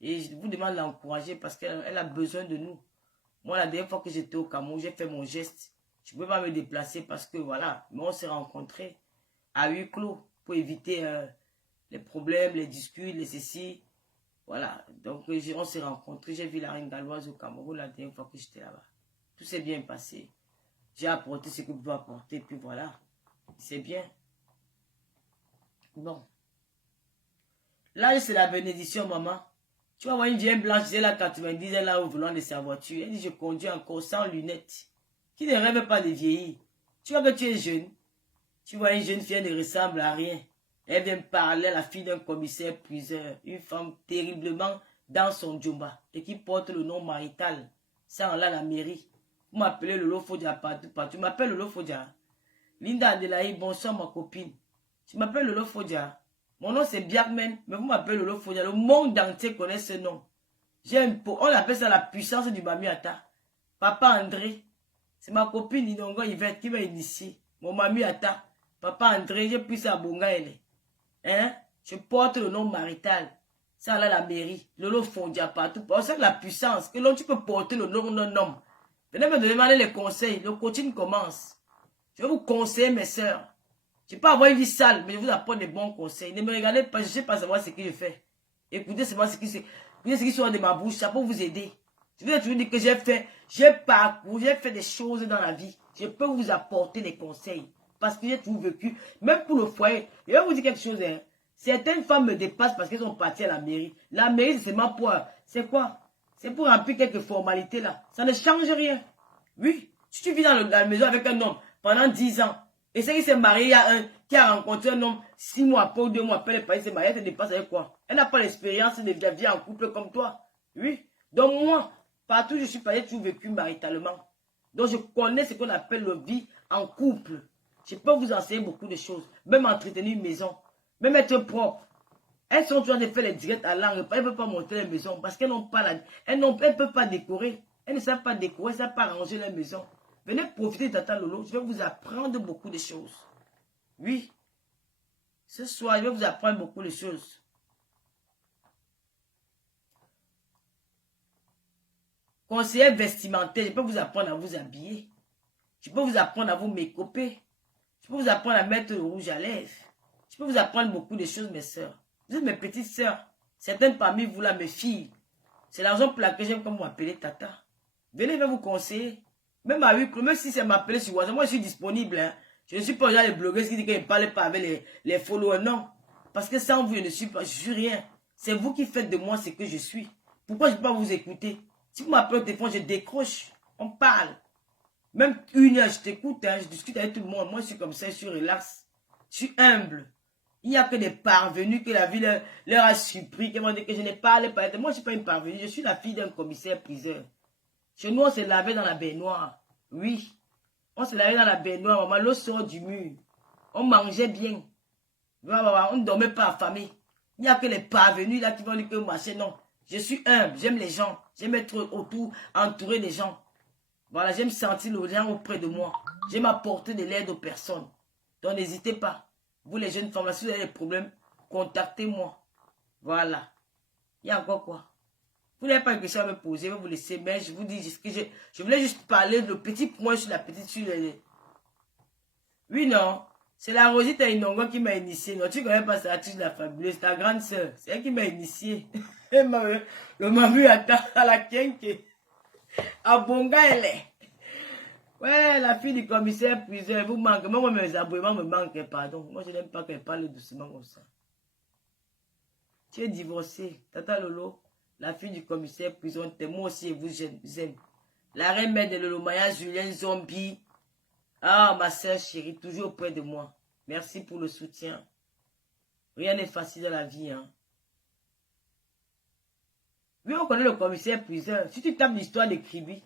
Et je vous demande de l'encourager parce qu'elle a besoin de nous. Moi, la dernière fois que j'étais au Cameroun, j'ai fait mon geste. Je ne peux pas me déplacer parce que voilà, mais on s'est rencontrés à huis clos pour éviter les problèmes, les disputes, les ceci. Voilà, donc on s'est rencontrés. J'ai vu la reine galloise au Cameroun la dernière fois que j'étais là-bas. Tout s'est bien passé. J'ai apporté ce que je dois apporter, puis voilà. C'est bien. Bon. Là, c'est la bénédiction, maman. Tu vas voir une vieille blanche, j'ai la 90, elle est là au volant de sa voiture. Elle dit, je conduis encore sans lunettes. Qui ne rêve pas de vieillir. Tu vois que tu es jeune. Tu vois une jeune fille, elle ne ressemble à rien. Elle vient parler à la fille d'un commissaire priseur. Une femme terriblement dans son djomba. Et qui porte le nom marital. Ça, on l'a à la mairie. Vous m'appelez Lolo Fodia partout, partout. Tu m'appelles Lolo Fodia. Linda Adelaï, bonsoir ma copine. Tu m'appelles Lolo Fodia. Mon nom c'est Biakmen, mais vous m'appelez Lolo Fodia. Le monde entier connaît ce nom. On appelle ça la puissance du Mamiata. Papa André. C'est ma copine Inongo Yvette qui m'a initié. Mon Mamiata. Papa André, j'ai pris ça à Bonga elle. Hein? Je porte le nom marital. Ça là la mairie. Lolo Fodia partout. C'est la puissance. Que l'on tu peux porter le nom d'un homme. Venez me demander les conseils. Le coaching commence. Je vais vous conseiller, mes soeurs. Je ne peux pas avoir une vie sale, mais je vous apporte des bons conseils. Ne me regardez pas, je ne sais pas savoir ce que je fais. Écoutez seulement ce qui sort de ma bouche, ça peut vous aider. Je vais toujours dire que j'ai parcouru, j'ai fait des choses dans la vie. Je peux vous apporter des conseils. Parce que j'ai tout vécu. Même pour le foyer. Je vais vous dire quelque chose. Hein. Certaines femmes me dépassent parce qu'elles sont parties à la mairie. La mairie, c'est seulement pour... C'est quoi? C'est pour remplir quelques formalités là. Ça ne change rien. Oui. Si tu vis dans la maison avec un homme pendant 10 ans, et c'est qui s'est marié, il y a un qui a rencontré un homme 6 mois après ou 2 mois après, le pays s'est marié, elle te dépasse avec quoi? Elle n'a pas l'expérience de vie en couple comme toi. Oui. Donc moi, partout où je suis passé, j'ai toujours vécu maritalement. Donc je connais ce qu'on appelle la vie en couple. Je peux vous enseigner beaucoup de choses. Même entretenir une maison. Même être propre. Elles sont toujours en train de faire les directs à langue. Elles ne peuvent pas monter les maisons parce qu'elles n'ont pas elles ne peuvent pas décorer. Elles ne savent pas décorer, elles ne savent pas ranger les maisons. Venez profiter de Tata Lolo. Je vais vous apprendre beaucoup de choses. Oui. Ce soir, je vais vous apprendre beaucoup de choses. Conseiller vestimentaire, je peux vous apprendre à vous habiller. Je peux vous apprendre à vous mécoper. Je peux vous apprendre à mettre le rouge à lèvres. Je peux vous apprendre beaucoup de choses, mes soeurs. Vous êtes mes petites soeurs. Certaines parmi vous, là, mes filles. C'est la raison pour laquelle j'aime comme vous m'appeler Tata. Venez, je vais vous conseiller. Même à 8 même si c'est m'appeler sur WhatsApp, moi je suis disponible. Hein. Je ne suis pas genre les blogueurs qui disent qu'ils ne parlent pas avec les followers. Non. Parce que sans vous, je ne suis pas, je suis rien. C'est vous qui faites de moi ce que je suis. Pourquoi je ne peux pas vous écouter? Si vous m'appelez au téléphone, je décroche. On parle. Même 1 heure, je t'écoute, hein, je discute avec tout le monde. Moi, je suis comme ça, je suis relax. Je suis humble. Il n'y a que des parvenus que la vie leur a surpris, qui m'ont dit que je n'ai pas parlé. Moi, je ne suis pas une parvenue, je suis la fille d'un commissaire priseur. Chez nous, on se lavait dans la baignoire. Oui. On se lavait dans la baignoire. Maman, l'eau sort du mur. On mangeait bien. On ne dormait pas affamé. Il n'y a que les parvenus là qui vont dire que machin. Non. Je suis humble. J'aime les gens. J'aime être autour, entouré des gens. Voilà, j'aime sentir le gens auprès de moi. J'aime apporter de l'aide aux personnes. Donc, n'hésitez pas. Vous, les jeunes femmes, si vous avez des problèmes, contactez-moi. Voilà. Il y a encore quoi? Vous n'avez pas une question à me poser, je vais vous laisser, mais je vous dis que je voulais juste parler de petit point sur la petite sur les... Oui, non. C'est la Rosita Inongo qui m'a initié. Non, tu ne connais pas ça, tu la fabuleuse, ta grande soeur. C'est elle qui m'a initié. Le mamu à la kenke. À Bonga, elle est. Ouais, la fille du commissaire priseur, vous manquez. Moi, mes abonnements me manquent, pardon. Moi, je n'aime pas qu'elle parle doucement comme ça. Tu es divorcé. Tata Lolo, la fille du commissaire prison, moi aussi, vous aime. La reine mère de Lolo Maya, Julien Zombie. Ah, ma soeur chérie, toujours auprès de moi. Merci pour le soutien. Rien n'est facile dans la vie, hein. Oui, on connaît le commissaire priseur. Si tu tapes l'histoire de Kribi,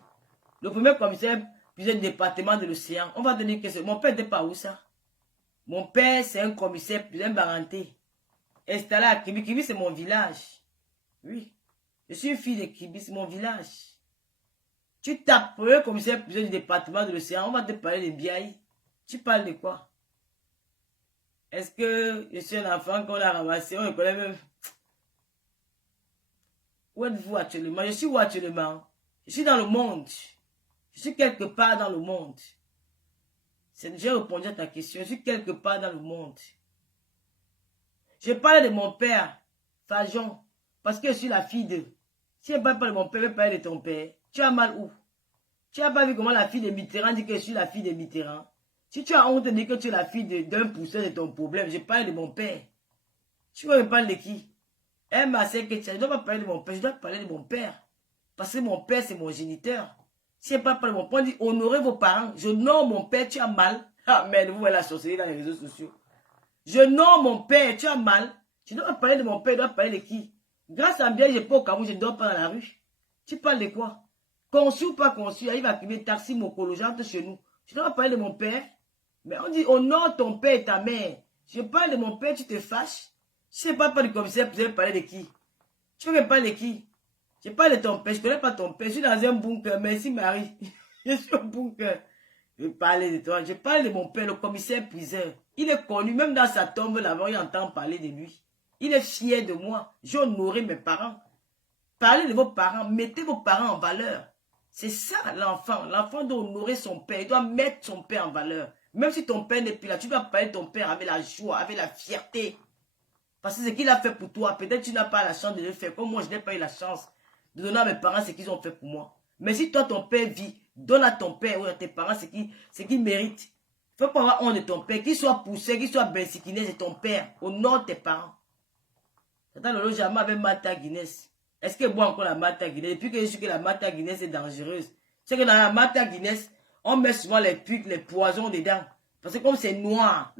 le premier commissaire priseur du département de l'océan, on va te dire que c'est... Mon père n'était pas où ça? Mon père, c'est un commissaire priseur baranté. Installé à Kribi. Kribi, c'est mon village. Oui. Je suis une fille de Kribi, c'est mon village. Tu tapes le commissaire priseur du département de l'océan, on va te parler de Biaï. Tu parles de quoi? Est-ce que je suis un enfant qu'on a ramassé? On le connaît même. Où êtes-vous actuellement? Je suis où actuellement? Je suis dans le monde. Je suis quelque part dans le monde. J'ai répondu à ta question. Je suis quelque part dans le monde. Je parle de mon père, Fajon, parce que je suis la fille de... Si je ne parle pas de mon père, je parle de ton père. Tu as mal où? Tu n'as pas vu comment la fille de Mitterrand dit que je suis la fille de Mitterrand? Si tu as honte de dire que tu es la fille d'un pousseur de ton problème, je parle de mon père. Tu veux me parler de qui? Je ne dois pas parler de mon père, je dois parler de mon père. Parce que mon père, c'est mon géniteur. Si je ne parle pas de mon père, on dit honorez vos parents. Je nomme mon père, tu as mal. Ah, merde, vous voyez la sorcellerie dans les réseaux sociaux. Je nomme mon père, tu as mal. Tu dois pas parler de mon père, tu dois parler de qui? Grâce à bien, je pas au Cameroun, je ne dors pas dans la rue. Tu parles de quoi? Conçu ou pas conçu, il va crier taxi, mokolo, j'entre chez nous. Tu dois pas parler de mon père. Mais on dit honore ton père et ta mère. Je parle de mon père, tu te fâches. Je ne sais pas du commissaire, vous allez parler de qui? Tu veux me parler de qui? Je parle de ton père, je ne connais pas ton père. Je suis dans un bunker. Merci Marie. Je suis au bunker. Je parle de toi. Je parle de mon père, le commissaire priseur. Il est connu, même dans sa tombe là-bas, il entend parler de lui. Il est fier de moi. J'ai honoré mes parents. Parlez de vos parents, mettez vos parents en valeur. C'est ça l'enfant. L'enfant doit honorer son père. Il doit mettre son père en valeur. Même si ton père n'est plus là, tu dois parler de ton père avec la joie, avec la fierté. Parce que ce qu'il a fait pour toi, peut-être tu n'as pas la chance de le faire. Comme moi, je n'ai pas eu la chance de donner à mes parents ce qu'ils ont fait pour moi. Mais si toi, ton père vit, donne à ton père ou à tes parents ce qu'ils méritent. Il ne faut pas avoir honte de ton père. Qu'il soit poussé, qu'il soit bensikiné, c'est ton père. Honore tes parents. Tata Lolo jamais avec Mata Guinness. Est-ce que boit encore la Mata Guinness? Depuis que je sais que la Mata Guinness est dangereuse. C'est que dans la Mata Guinness, on met souvent les trucs, les poisons dedans. Parce que comme c'est noir,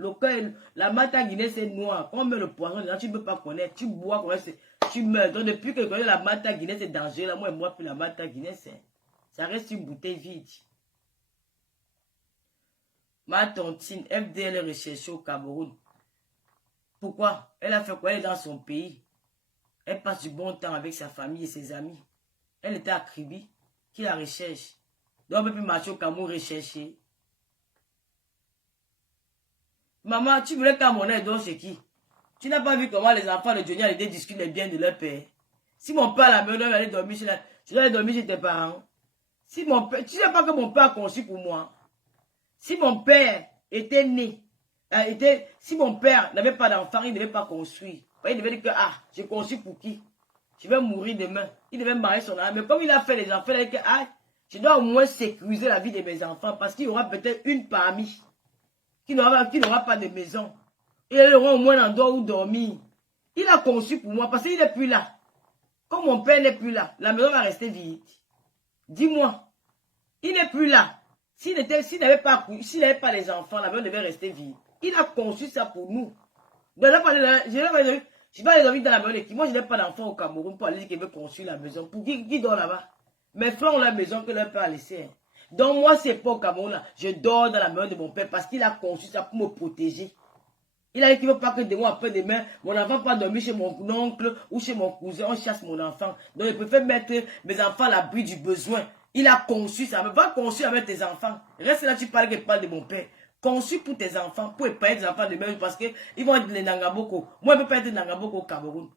la Mata Guinness est noire. Quand on met le poison dedans, tu ne peux pas connaître. Tu bois, tu meurs. Donc depuis que je connais la Mata Guinness est dangereux, là, moi, je ne bois plus la Mata Guinness. Hein. Ça reste une bouteille vide. Ma tontine, FDL est recherchée au Cameroun. Pourquoi? Elle a fait quoi? Elle est dans son pays. Elle passe du bon temps avec sa famille et ses amis. Elle était à Kribi, qui la recherche. Donc, on ne peut plus marcher au Cameroun rechercher. Maman, tu voulais qu'à mon aide, donc c'est qui? Tu n'as pas vu comment les enfants de Johnny Hallyday discutent les biens de leur père? Si mon père à la maison, allait dormir chez je dois aller dormir chez tes parents. Si mon père, tu ne sais pas que mon père a conçu pour moi. Si mon père était né, si mon père n'avait pas d'enfant, il ne devait pas construire. Il devait dire que, ah, j'ai conçu pour qui? Je vais mourir demain. Il devait marier son âme. Mais comme il a fait les enfants, il a dit que, ah, je dois au moins sécuriser la vie de mes enfants parce qu'il y aura peut-être une parmi qui n'aura pas de maison. Et il aura au moins un endroit où dormir. Il a conçu pour moi parce qu'il n'est plus là. Comme mon père n'est plus là, la maison va rester vide. Dis-moi, il n'est plus là. S'il n'avait pas les enfants, la maison devait rester vide. Il a conçu ça pour nous. Je ne vais pas aller dormir dans la maison de qui? Moi, je n'ai pas d'enfant au Cameroun pour aller dire qu'il veut construire la maison. Pour qui dort là-bas? Mes frères ont la maison que leur père a laissée. Donc, moi, c'est pas au Cameroun là. Je dors dans la maison de mon père parce qu'il a conçu ça pour me protéger. Il a dit qu'il ne veut pas que demain, après-demain, mon enfant ne pas dormir chez mon oncle ou chez mon cousin. On chasse mon enfant. Donc, il préfère mettre mes enfants à l'abri du besoin. Il a conçu ça. Mais va conçu avec tes enfants. Reste là, tu parles de mon père. Conçu pour tes enfants, pour épargner tes enfants de même parce qu'ils vont être les Nangaboko. Moi, je ne peux pas être Nangaboko au Cameroun.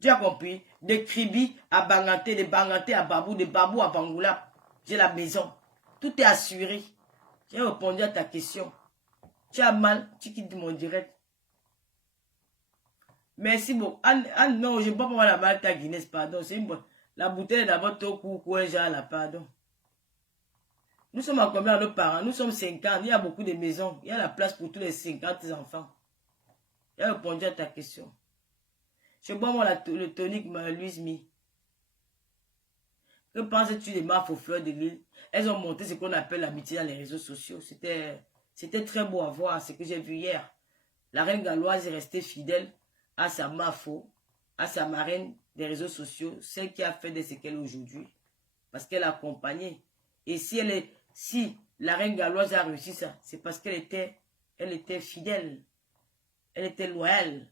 Tu as compris? De Kribi à Banganté, de Banganté à Babou, de Babou à Bangoula. J'ai la maison. Tout est assuré. J'ai répondu à ta question. Tu as mal, tu quittes mon direct. Merci beaucoup. Ah non, je ne peux pas prendre la Malta Guinness, pardon. C'est une bonne. La bouteille est d'abord tout coucou, là, pardon. Nous sommes en combien de nos parents? Nous sommes 50. Il y a beaucoup de maisons. Il y a la place pour tous les 50 enfants. J'ai répondu à ta question. Je bois moi le tonique Louise Mi. Que penses-tu des marques aux fleurs de l'île? Elles ont monté ce qu'on appelle l'amitié dans les réseaux sociaux. C'était très beau à voir, ce que j'ai vu hier. La reine galloise est restée fidèle à sa mafo, à sa marraine des réseaux sociaux, celle qui a fait des séquelles aujourd'hui, parce qu'elle a accompagné. Et si la reine galloise a réussi ça, c'est parce qu'elle était fidèle, elle était loyale.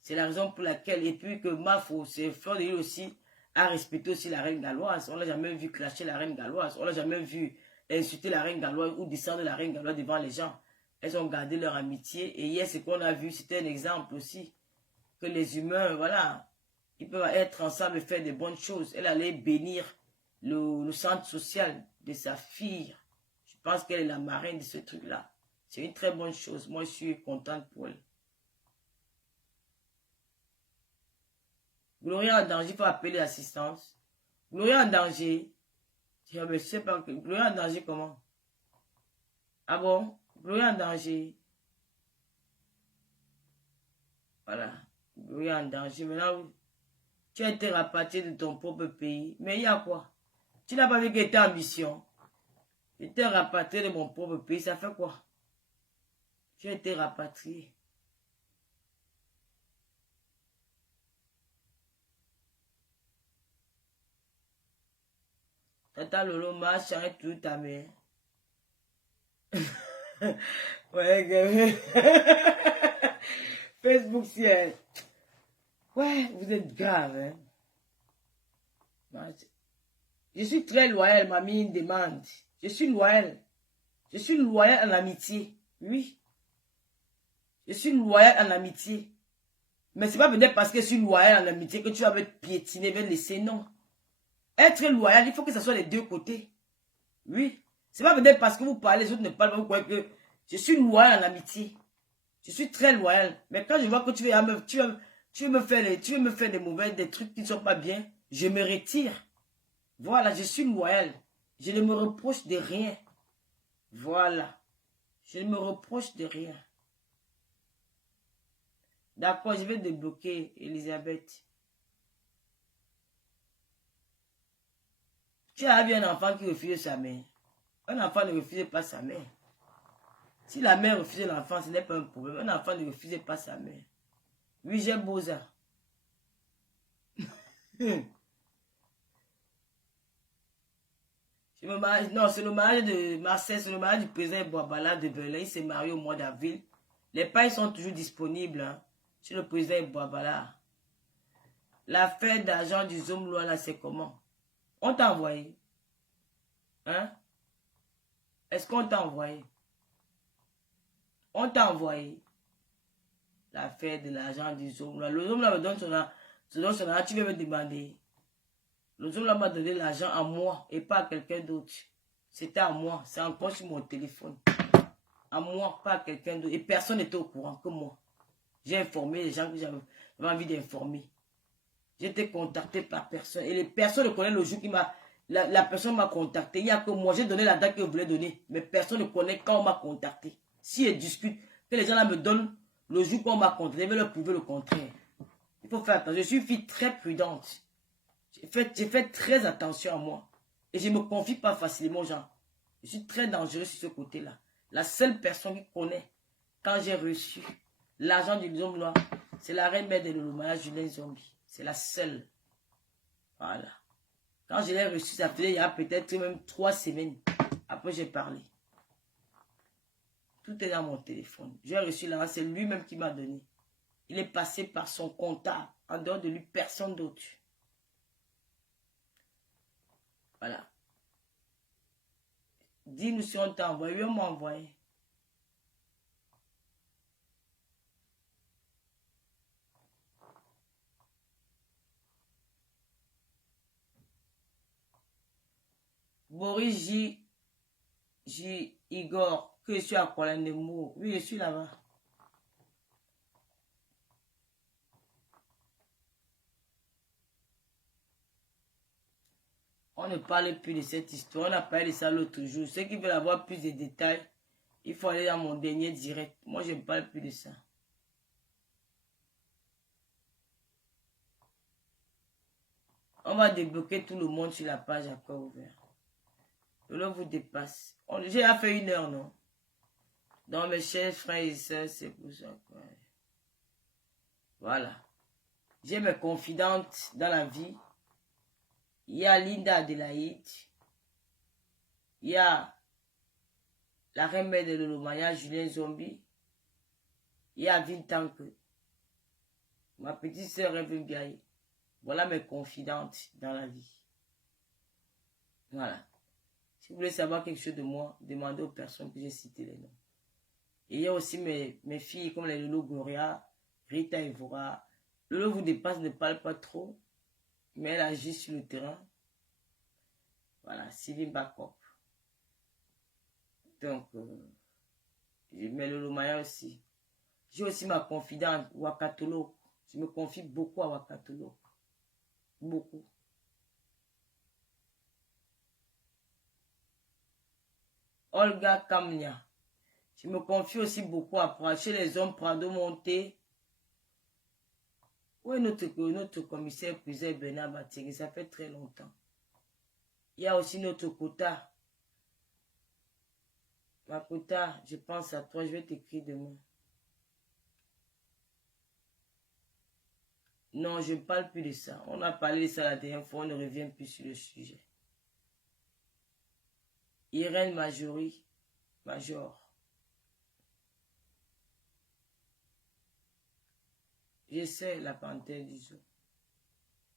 C'est la raison pour laquelle, et puis que Mafo, c'est Fleur de Lys aussi, a respecté aussi la reine galloise. On l'a jamais vu clasher la reine galloise, on l'a jamais vu insulter la reine galloise ou descendre la reine galloise devant les gens. Elles ont gardé leur amitié. Et hier, ce qu'on a vu, c'était un exemple aussi. Que les humains, voilà, ils peuvent être ensemble et faire de bonnes choses. Elle allait bénir le centre social de sa fille. Je pense qu'elle est la marraine de ce truc-là. C'est une très bonne chose. Moi, je suis contente pour elle. Gloria en danger, il faut appeler l'assistance. Gloria en danger. Je ne sais pas. Gloria en danger comment? Ah bon? Gloria en danger. Voilà. Gloria en danger. Maintenant, tu as été rapatrié de ton propre pays. Mais il y a quoi? Tu n'as pas vu que tu étais en mission. J'étais rapatrié de mon propre pays. Ça fait quoi? Tu as été rapatrié. Tata Lolo marche avec toute ta mère. Ouais, Facebook, si elle... Ouais, vous êtes grave, hein. Je suis très loyal, mamie me demande. Je suis loyal. Je suis loyal en amitié. Oui. Je suis loyal en amitié. Mais c'est pas peut-être parce que je suis loyal en amitié que tu vas me piétiner, me laisser, non. Être loyal, il faut que ce soit les deux côtés. Oui. C'est pas peut-être parce que vous parlez, les autres ne parlent pas, vous croyez que je suis loyal en amitié. Je suis très loyal. Mais quand je vois que tu veux me faire des mauvais, des trucs qui ne sont pas bien, je me retire. Voilà, je suis loyal. Je ne me reproche de rien. Voilà. Je ne me reproche de rien. D'accord, je vais débloquer Elisabeth. Tu as vu un enfant qui refuse sa mère. Un enfant ne refuse pas sa mère. Si la mère refuse l'enfant, ce n'est pas un problème. Un enfant ne refuse pas sa mère. Oui, j'ai beau ça. Je me marie... Non, c'est le mariage de Marseille, c'est le mariage du président Boabala de Berlin. Il s'est marié au mois d'avril. Les pailles sont toujours disponibles, hein, chez le président Boabala. L'affaire d'argent du Zomlois, là, c'est comment? On t'a envoyé? Hein? Est-ce qu'on t'a envoyé? On t'a envoyé l'affaire de l'argent du Zomlois. Le Zomlois me donne son argent, tu veux me demander. Le Zomlois m'a donné l'argent à moi et pas à quelqu'un d'autre. C'était à moi, c'est encore sur mon téléphone. À moi, pas à quelqu'un d'autre. Et personne n'était au courant que moi. J'ai informé les gens que j'avais envie d'informer. J'ai été contacté par personne. Et les personnes ne connaissent le jour qui m'a... La personne m'a contacté. Il n'y a que moi. J'ai donné la date que je voulais donner. Mais personne ne connaît quand on m'a contacté. Si ils discutent, que les gens là me donnent le jour qu'on m'a contacté, je vais leur prouver le contraire. Il faut faire attention. Je suis une fille très prudente. J'ai fait très attention à moi. Et je ne me confie pas facilement aux gens. Je suis très dangereux sur ce côté-là. La seule personne qui connaît quand j'ai reçu l'argent du Zomlois, c'est la reine mère de l'Olomaya, Julien Zombie. C'est la seule. Voilà. Quand je l'ai reçu, ça faisait il y a peut-être même 3 semaines. Après, j'ai parlé. Tout est dans mon téléphone. J'ai reçu l'argent, c'est lui-même qui m'a donné. Il est passé par son comptable. En dehors de lui, personne d'autre. Voilà. Dis-nous si on t'a envoyé. On m'a envoyé. Boris J. Igor, que je suis à Kuala Lumpur. Oui, je suis là-bas. On ne parle plus de cette histoire. On a parlé de ça l'autre jour. Ceux qui veulent avoir plus de détails, il faut aller dans mon dernier direct. Moi, je ne parle plus de ça. On va débloquer tout le monde sur la page encore ouverte. Le vous dépasse. J'ai fait 1 heure, non? Donc, mes chers frères et sœurs, c'est pour ça. Voilà. J'ai mes confidentes dans la vie. Il y a Linda Adélaïde. Il y a la reine de Lolomaya, Julien Zombie. Il y a Vintanque. Ma petite sœur Eve Biaye. Voilà mes confidentes dans la vie. Voilà. Si vous voulez savoir quelque chose de moi, demandez aux personnes que j'ai citées les noms. Et il y a aussi mes filles comme les Lolo Gloria, Rita Evora. Lolo vous dépasse, ne parle pas trop, mais elle agit sur le terrain. Voilà, Sylvie Bakop. Donc, je mets Lolo Maya aussi. J'ai aussi ma confidente, Wakatolo. Je me confie beaucoup à Wakatolo. Beaucoup. Olga Kamnia. Je me confie aussi beaucoup à chez les hommes Prado Monté. Où est notre commissaire Puisé Bernard Batiri? Ça fait très longtemps. Il y a aussi notre quota. Ma quota, je pense à toi, je vais t'écrire demain. Non, je ne parle plus de ça. On a parlé de ça la dernière fois, on ne revient plus sur le sujet. Irène Majori, Major. Je sais la panthère du jour.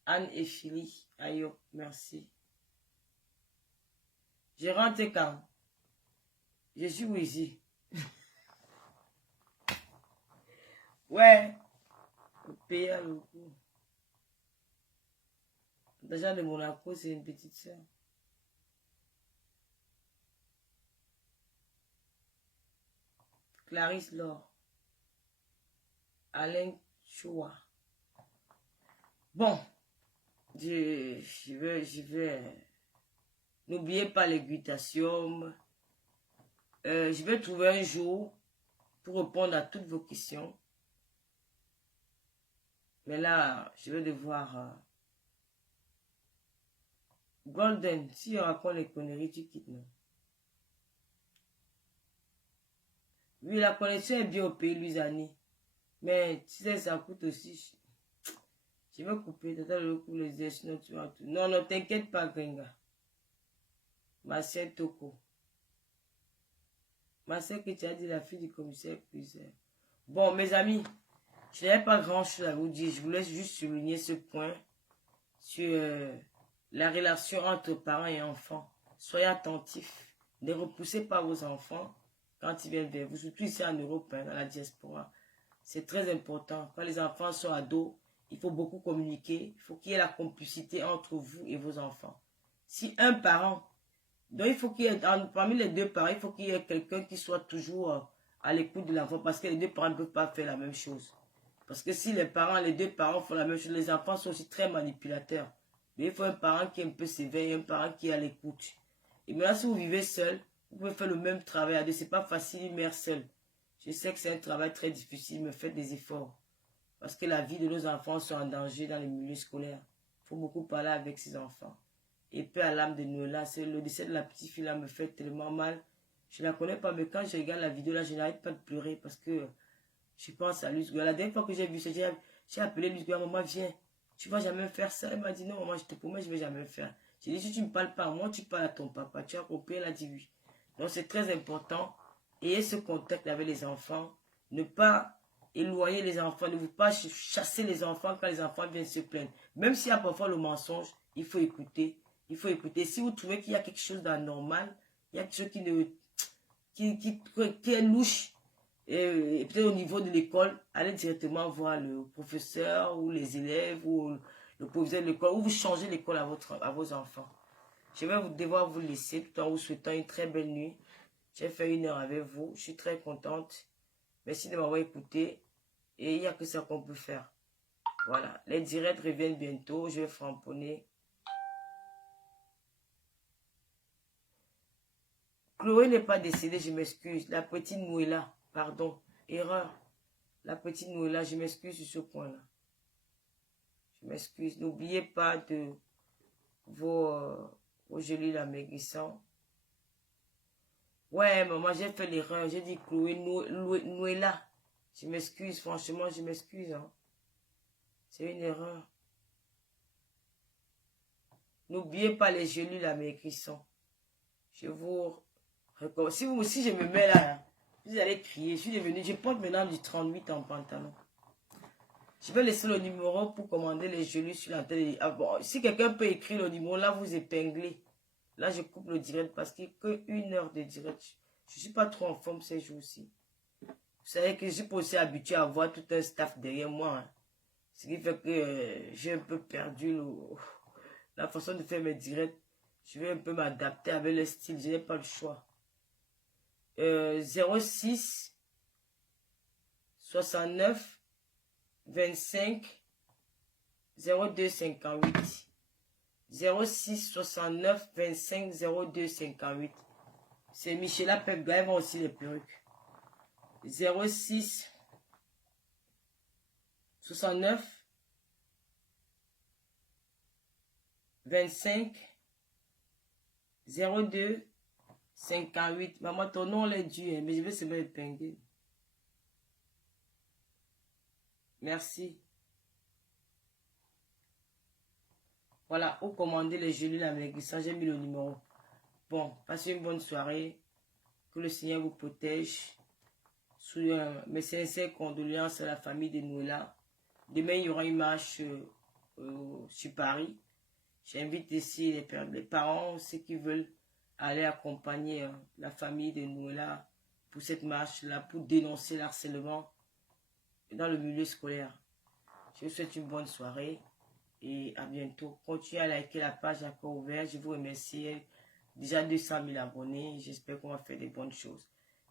Anne et Philly, Ayo, merci. Je rentre quand? Je suis Wizy. Ouais. Le pays à le coup. Déjà de Monaco, c'est une petite sœur. Clarisse Laure. Alain Choua. Bon. Je vais. N'oubliez pas les glutations. Je vais trouver un jour pour répondre à toutes vos questions. Mais là, je vais devoir... Golden, si on raconte les conneries, tu quittes, non? Oui, la connexion est bien au pays, Louisani. Mais tu sais, ça coûte aussi. Je vais couper, le coup, les sinon tu vas tout. Non, non, t'inquiète pas, Gringa. Marcel Toko. Marcel que tu as dit, la fille du commissaire Puiseur. Bon, mes amis, je n'avais pas grand-chose à vous dire. Je voulais juste souligner ce point sur la relation entre parents et enfants. Soyez attentifs. Ne repoussez pas vos enfants quand ils viennent vers vous. Surtout ici en Europe, hein, dans la diaspora. C'est très important. Quand les enfants sont ados, il faut beaucoup communiquer. Il faut qu'il y ait la complicité entre vous et vos enfants. Si un parent... Donc, il faut qu'il y ait, parmi les deux parents, il faut qu'il y ait quelqu'un qui soit toujours à l'écoute de l'enfant. Parce que les deux parents ne peuvent pas faire la même chose. Parce que si les deux parents font la même chose, les enfants sont aussi très manipulateurs. Mais il faut un parent qui est un peu sévère et un parent qui est à l'écoute. Et maintenant, si vous vivez seul, vous pouvez faire le même travail à deux. Ce n'est pas facile, une mère seule. Je sais que c'est un travail très difficile, mais faites des efforts. Parce que la vie de nos enfants sont en danger dans les milieux scolaires. Il faut beaucoup parler avec ses enfants. Et paix à l'âme de Noëlla. Le décès de la petite fille là me fait tellement mal. Je ne la connais pas, mais quand je regarde la vidéo là, je n'arrête pas de pleurer parce que je pense à Luce Goya. La dernière fois que j'ai vu ça, j'ai appelé Luce Goya, maman, viens. Tu ne vas jamais faire ça. Elle m'a dit non, maman, je te promets, je ne vais jamais le faire. J'ai dit, si tu ne me parles pas à moi, tu parles à ton papa. Tu as compris? Elle a dit oui. Donc c'est très important. Ayez ce contact avec les enfants. Ne pas éloigner les enfants. Ne vous pas chasser les enfants quand les enfants viennent se plaindre. Même s'il y a parfois le mensonge, il faut écouter. Il faut écouter. Si vous trouvez qu'il y a quelque chose d'anormal, il y a quelque chose qui est louche, et peut-être au niveau de l'école, allez directement voir le professeur ou les élèves ou le professeur de l'école, ou vous changez l'école à vos enfants. Je vais devoir vous laisser tout en vous souhaitant une très belle nuit. J'ai fait 1 heure avec vous. Je suis très contente. Merci de m'avoir écouté. Et il n'y a que ça qu'on peut faire. Voilà. Les directs reviennent bientôt. Je vais framponner. Chloé n'est pas décédée, je m'excuse. La petite Noëlla, pardon. Erreur. La petite Noëlla, je m'excuse sur ce point-là. Je m'excuse. N'oubliez pas de vos jolis la maigrissants. Ouais, maman, j'ai fait l'erreur. J'ai dit Chloé Noëlla. Je m'excuse, franchement, je m'excuse. Hein. C'est une erreur. N'oubliez pas les genoux là, mes crissons. Je vous recommande. Si je me mets là, hein, vous allez crier. Je suis devenu, je porte maintenant du 38 en pantalon. Je vais laisser le numéro pour commander les genoux sur la télé. Ah bon, si quelqu'un peut écrire le numéro, là, vous épinglez. Là, je coupe le direct parce qu'il n'y a que 1 heure de direct. Je ne suis pas trop en forme ces jours-ci. Vous savez que je suis pas aussi habitué à avoir tout un staff derrière moi. Hein. Ce qui fait que j'ai un peu perdu la façon de faire mes directs. Je vais un peu m'adapter avec le style. Je n'ai pas le choix. 06 69 25 02 58. 06 69 25 02 58. C'est Michela Pepga, ils vont aussi les perruques. 06 69 25 02 58. Maman, ton nom est dû, mais je vais se mettre épingler. Merci. Voilà, où commander les gelées avec ça, j'ai mis le numéro. Bon, passez une bonne soirée. Que le Seigneur vous protège. Sous mes sincères condoléances à la famille de Noëlla. Demain, il y aura une marche sur Paris. J'invite ici les parents, ceux qui veulent aller accompagner la famille de Noëlla pour cette marche-là, pour dénoncer l'harcèlement dans le milieu scolaire. Je vous souhaite une bonne soirée et à bientôt. Continuez à liker la page encore ouverte. Je vous remercie. Déjà 200 000 abonnés. J'espère qu'on va faire des bonnes choses.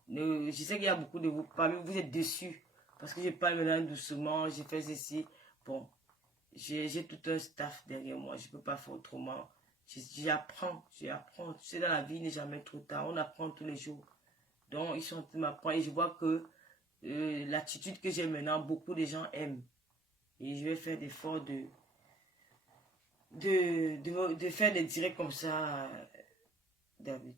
Je sais qu'il y a beaucoup de vous, parmi vous êtes déçus parce que je parle maintenant doucement, j'ai fait ceci. Bon, j'ai tout un staff derrière moi, je ne peux pas faire autrement. J'apprends. Tu sais, dans la vie, il n'est jamais trop tard, on apprend tous les jours. Donc, ils sont en train de m'apprendre et je vois que l'attitude que j'ai maintenant, beaucoup de gens aiment. Et je vais faire l'effort de faire des directs comme ça, David.